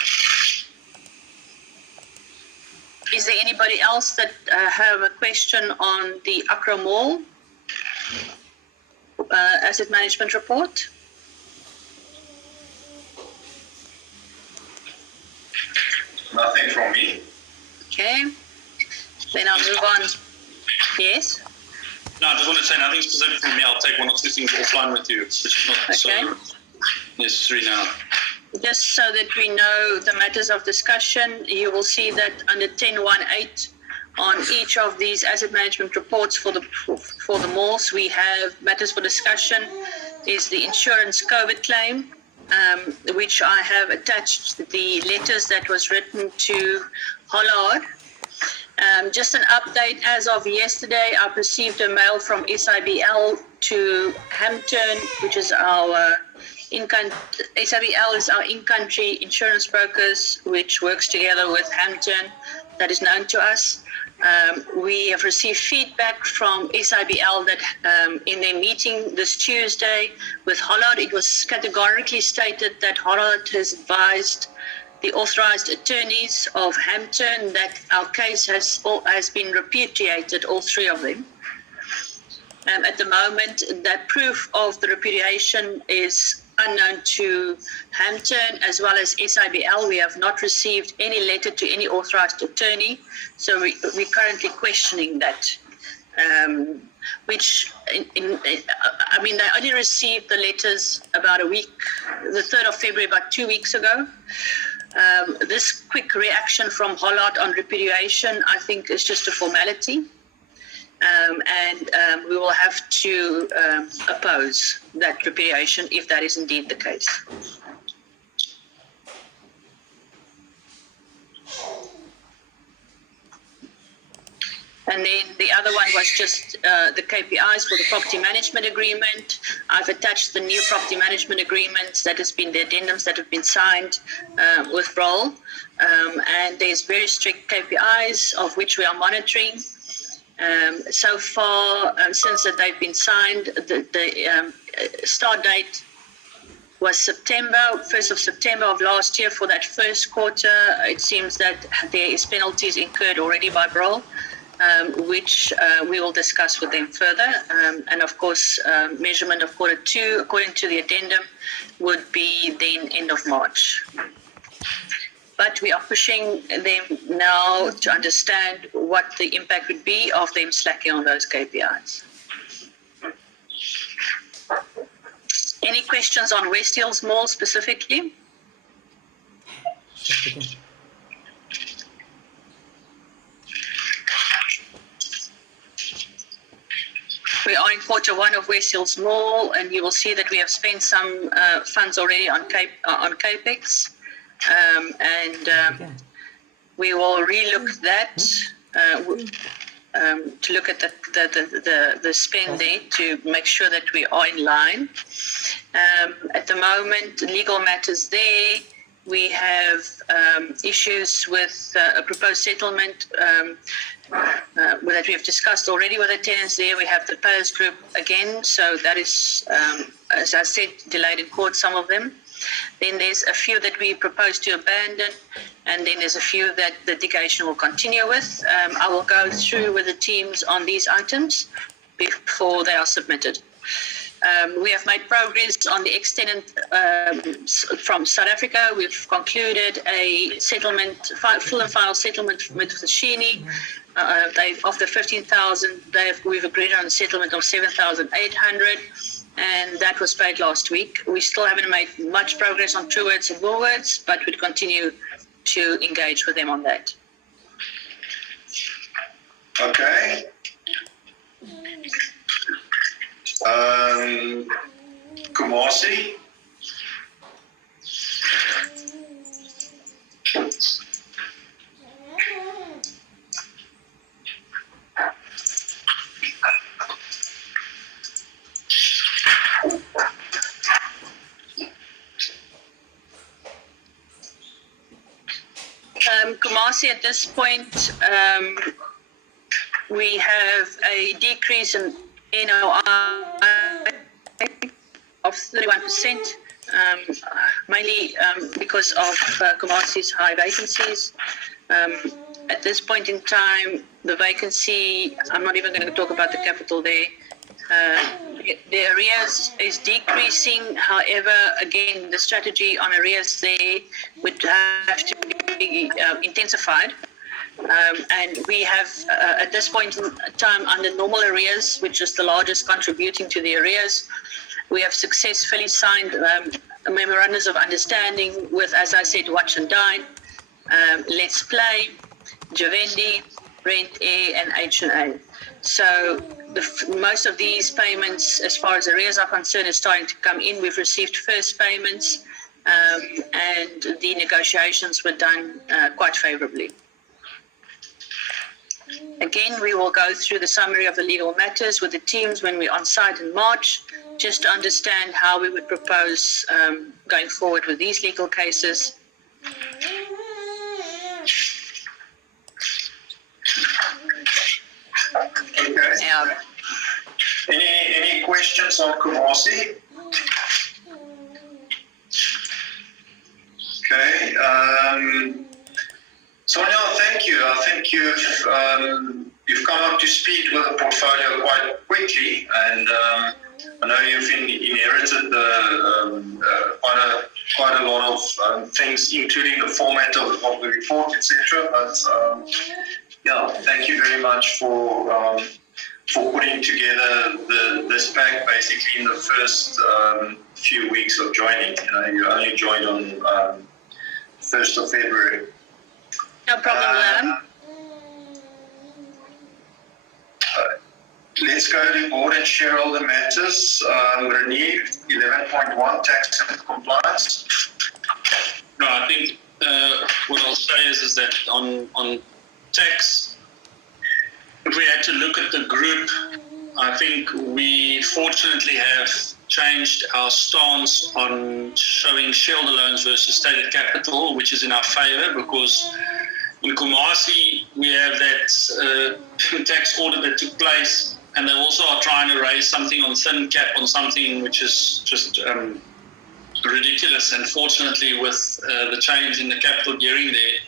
Is there anybody else that have a question on the Accra Mall asset management report? Nothing from me. Okay, then I'll move on. Yes, No, I just want to say nothing specific from me. I'll take one or two things offline with you. It's not so necessary now. just so that we know the matters of discussion, you will see that under 10.18 on each of these asset management reports for the malls, we have matters for discussion is the insurance COVID claim, which I have attached the letters that was written to Hollard. Just an update, as of yesterday, I've received a mail from SIBL to Hampton, which is our SIBL is our in-country insurance brokers, which works together with Hampton, that is known to us. We have received feedback from SIBL that in their meeting this Tuesday with Hollard, it was categorically stated that Hollard has advised the authorized attorneys of Hampton that our case has been repudiated, all three of them. At the moment, that proof of the repudiation is unknown to Hampton as well as SIBL. We have not received any letter to any authorized attorney, so we're currently questioning that. Which, I mean, they only received the letters about a week, the 3rd of February, about 2 weeks ago. This quick reaction from Hollard on repudiation, I think, is just a formality. And we will have to oppose that repudiation if that is indeed the case. And then the other one was just the KPIs for the property management agreement. I've attached the new property management agreements that has been the addendums that have been signed with Broll. And there's very strict KPIs of which we are monitoring. So far, since that they've been signed, the start date was September, 1st of September of last year for that first quarter. It seems that there is penalties incurred already by Broll. which we will discuss with them further. And of course, measurement of quarter 2, according to the addendum, would be then end of March. But we are pushing them now to understand what the impact would be of them slacking on those KPIs. Any questions on West Hills Mall specifically? We are in quarter 1 of West Hills Mall, and you will see that we have spent some funds already on CAPEX. We will relook that to look at the spend there to make sure that we are in line. At the moment, legal matters there. We have issues with a proposed settlement that we have discussed already with the tenants there. We have the players group again, so that is, as I said, delayed in court, some of them. Then there's a few that we propose to abandon, and then there's a few that the litigation will continue with. I will go through with the teams on these items before they are submitted. We have made progress on the ex-tenant from South Africa. We've concluded a settlement, full and final settlement with Foschini. Of the 15,000, we've agreed on a settlement of 7,800. And that was paid last week. We still haven't made much progress on Truworths and Woolworths, but we'll continue to engage with them on that. Okay. Kumasi. Kumasi, at this point, we have a decrease in NOI of 31%, mainly because of Kumasi's high vacancies. At this point in time, the vacancy, I'm not even going to talk about the capital there. The arrears is decreasing. However, again, the strategy on arrears there would have to be intensified. And we have, at this point in time, under normal arrears, which is the largest contributing to the arrears, we have successfully signed memorandums of understanding with, as I said, Watch and Dine, Let's Play, Javendi, Rent Air, and H&A. So most of these payments, as far as arrears are concerned, is starting to come in. We've received first payments, and the negotiations were done quite favorably. Again, we will go through the summary of the legal matters with the teams when we're on site in March, just to understand how we would propose going forward with these legal cases. Okay. Yeah. Any questions on Kumasi? Okay. Sonia, thank you. I think you've come up to speed with the portfolio quite quickly, and I know you've inherited quite a lot of things, including the format of the report, etc. But yeah, thank you very much for putting together this pack basically in the first few weeks of joining. You only joined on 1st of February. No problem. Let's go to board and shareholder matters. Renewed 11.1 tax and compliance. No, I think what I'll say is that on tax, if we had to look at the group, I think we fortunately have changed our stance on showing shareholder loans versus stated capital, which is in our favour, because in Kumasi we have that tax audit that took place, and they also are trying to raise something on thin cap on something which is just ridiculous. And fortunately, with the change in the capital gearing there,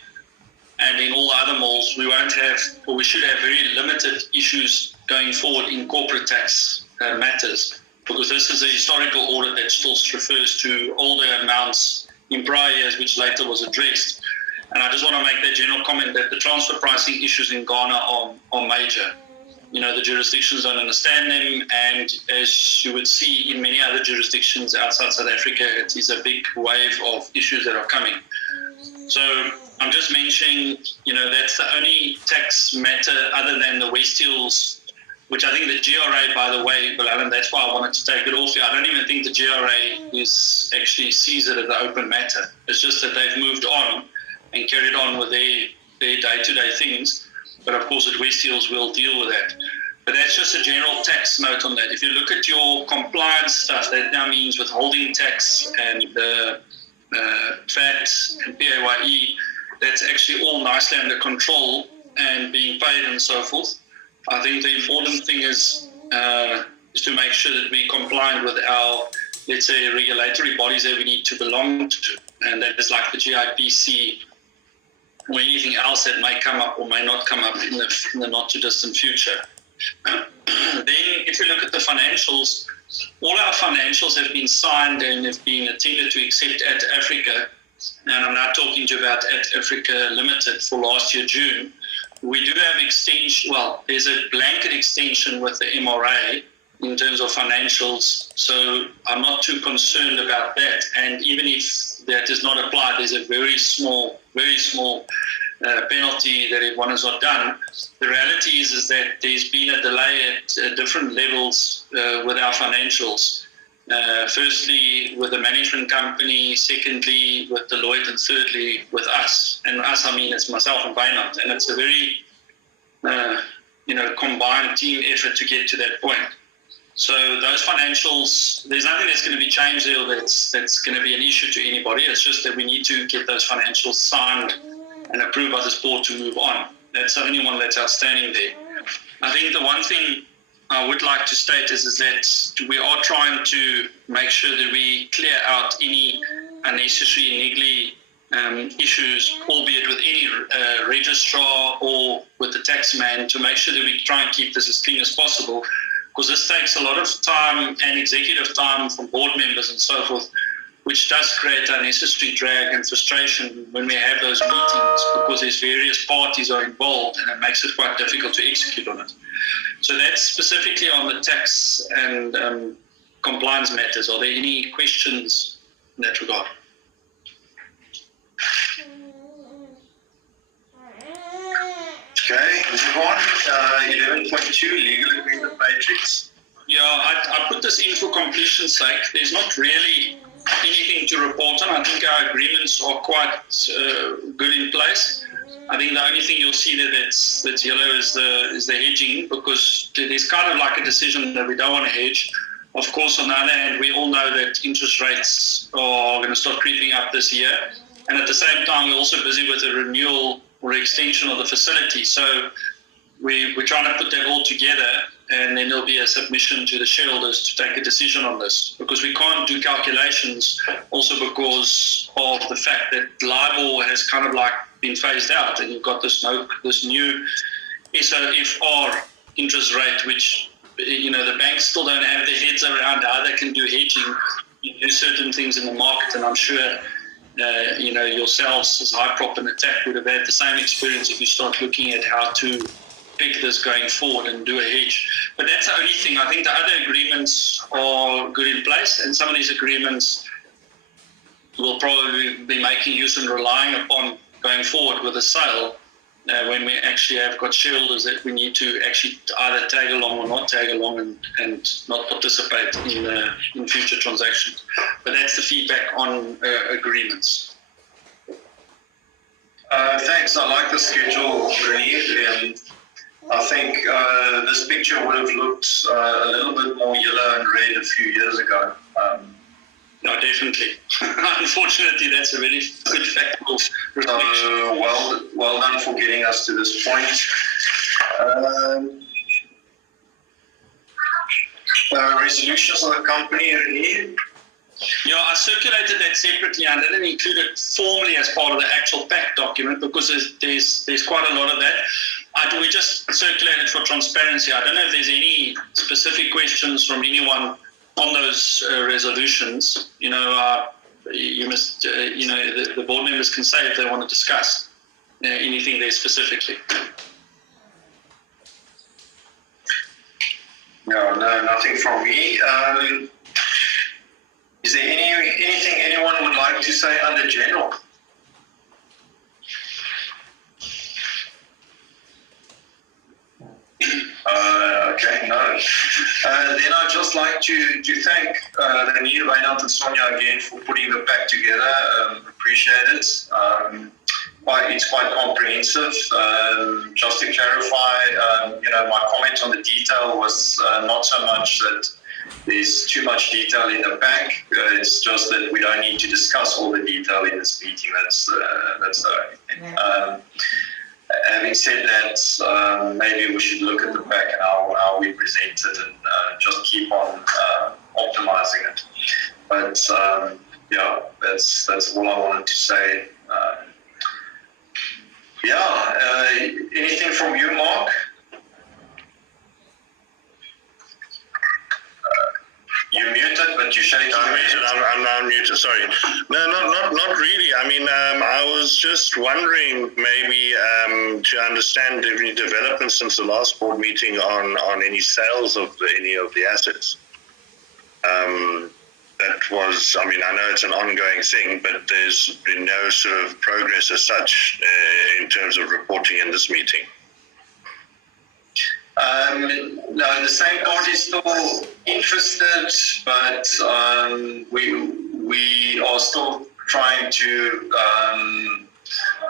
and in all the other malls, we won't have, or we should have very limited issues going forward in corporate tax matters, because this is a historical audit that still refers to older amounts in prior years, which later was addressed. And I just want to make that general comment that the transfer pricing issues in Ghana are major. You know, the jurisdictions don't understand them, and as you would see in many other jurisdictions outside South Africa, it is a big wave of issues that are coming. So I'm just mentioning, you know, that's the only tax matter other than the West Hills, which I think the GRA, by the way, Bill Allen, that's why I wanted to take it off here. I don't even think the GRA is actually sees it as an open matter. It's just that they've moved on and carried on with their day-to-day things. But of course, at West Hills, we'll deal with that. But that's just a general tax note on that. If you look at your compliance stuff, that now means withholding tax and VAT and PAYE, that's actually all nicely under control and being paid and so forth. I think the important thing is to make sure that we're compliant with our, let's say, regulatory bodies that we need to belong to. And that is like the GIPC, or anything else that may come up or may not come up in the not too distant future. Then if you look at the financials, all our financials have been signed and have been attended to except at Africa, and I'm now talking to you about at Africa Limited for last year, June. We do have extension, well, there's a blanket extension with the MRA in terms of financials, so I'm not too concerned about that. And even if that is not applied, there's a very small penalty that if one is not done. The reality is that there's been a delay at different levels with our financials. Firstly, with the management company, secondly, with Deloitte, and thirdly, with us. And us, I mean, it's myself and Wynand. And it's a very, combined team effort to get to that point. So those financials, there's nothing that's going to be changed there that's going to be an issue to anybody. It's just that we need to get those financials signed and approved by this board to move on. That's the only one that's outstanding there. I think the one thing I would like to state is that we are trying to make sure that we clear out any unnecessary niggly issues, albeit with any registrar or with the tax man, to make sure that we try and keep this as clean as possible, because this takes a lot of time and executive time from board members and so forth, which does create unnecessary drag and frustration when we have those meetings, because there's various parties are involved and it makes it quite difficult to execute on it. So that's specifically on the tax and compliance matters. Are there any questions in that regard? Okay, move on. 11.2, legal agreement matrix. Yeah, I put this in for completion's sake. There's not really anything to report on. I think our agreements are quite good in place. I think the only thing you'll see there that's yellow is the hedging, because there's kind of like a decision that we don't want to hedge. Of course, on the other hand, we all know that interest rates are going to start creeping up this year. And at the same time, we're also busy with a renewal or extension of the facility. So we're trying to put that all together, and then there'll be a submission to the shareholders to take a decision on this, because we can't do calculations also because of the fact that LIBOR has kind of like been phased out, and you've got this new SOFR interest rate, which, the banks still don't have their heads around how they can do hedging, do certain things in the market. And I'm sure yourselves as Hyprop and Attack would have had the same experience if you start looking at how to pick this going forward and do a hedge. But that's the only thing. I think the other agreements are good in place, and some of these agreements we'll probably be making use and relying upon going forward with a sale when we actually have got shareholders that we need to actually either tag along or not tag along and not participate in future transactions. But that's the feedback on agreements. Thanks. I like the schedule, really. I think this picture would have looked a little bit more yellow and red a few years ago. No, definitely. Unfortunately, that's a very good factual reflection. Well done for getting us to this point. Resolutions of the company, Renee? Yeah, I circulated that separately. I didn't include it formally as part of the actual pack document because there's quite a lot of that. We just circulated for transparency. I don't know if there's any specific questions from anyone on those resolutions. You must, the board members can say if they want to discuss anything there specifically. No, nothing from me. Is there anything anyone would like to say under general? Okay, no. Then I'd just like to thank Renier, Wynand and Sonia again for putting the pack together. Appreciate it. It's quite comprehensive. Just to clarify, my comment on the detail was not so much that there's too much detail in the pack. It's just that we don't need to discuss all the detail in this meeting. That's the only thing. Having said that, maybe we should look at the pack and how we present it and just keep on optimizing it. But that's all I wanted to say. Anything from you, Mark? You're muted, but you're shaking. I'm muted. Sorry. No, not really. I mean, I was just wondering maybe to understand any developments since the last board meeting on any sales of any of the assets. That was, I mean, I know it's an ongoing thing, but there's been no sort of progress as such in terms of reporting in this meeting. No, the same party is still interested, but we are still trying to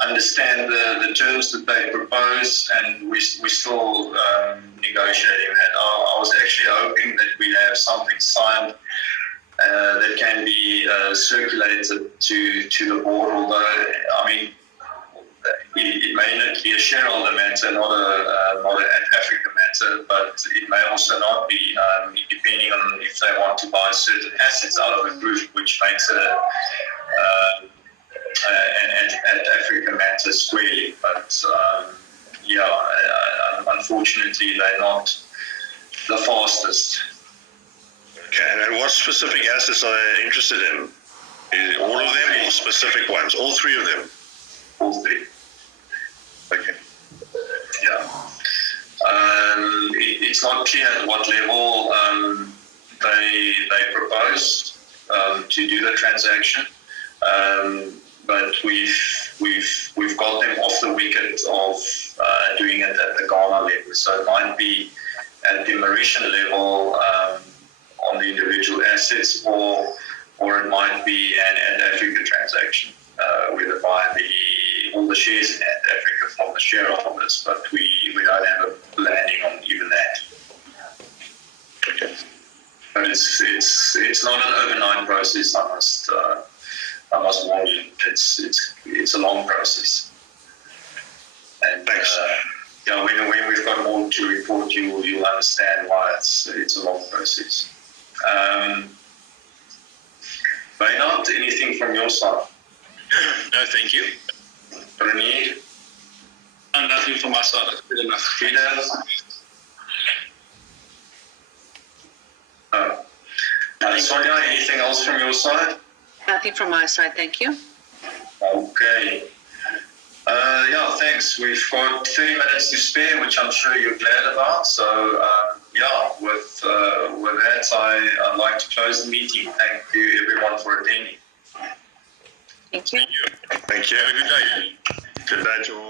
understand the terms that they propose, and we're still negotiating that. I was actually hoping that we'd have something signed that can be circulated to the board, although, I mean, it may not be a shareholder matter, not an Africa matter, but it may also not be, depending on if they want to buy certain assets out of a group, which makes it an Africa matter squarely. But unfortunately, they're not the fastest. Okay, and what specific assets are they interested in? All of them or specific ones? All three of them? All three. Okay. Yeah. It's not clear at what level they propose to do the transaction, but we've got them off the wicket of doing it at the Ghana level. So it might be at the Mauritian level on the individual assets, or it might be an Africa transaction whereby all the shares in Africa from the shareholders, but we don't have a landing on even that. Okay. But it's not an overnight process. I must warn you. It's a long process. And thanks. When we've got more to report, you'll understand why it's a long process. Wynand, anything from your side? No, thank you. Renier? No, nothing from my side. That's good enough. Peter? Sonia, anything else from your side? Nothing from my side, thank you. Okay. Thanks. We've got 30 minutes to spare, which I'm sure you're glad about. So, with that, I'd like to close the meeting. Thank you, everyone, for attending. Thank you. Thank you. Have a good day. Good day to all.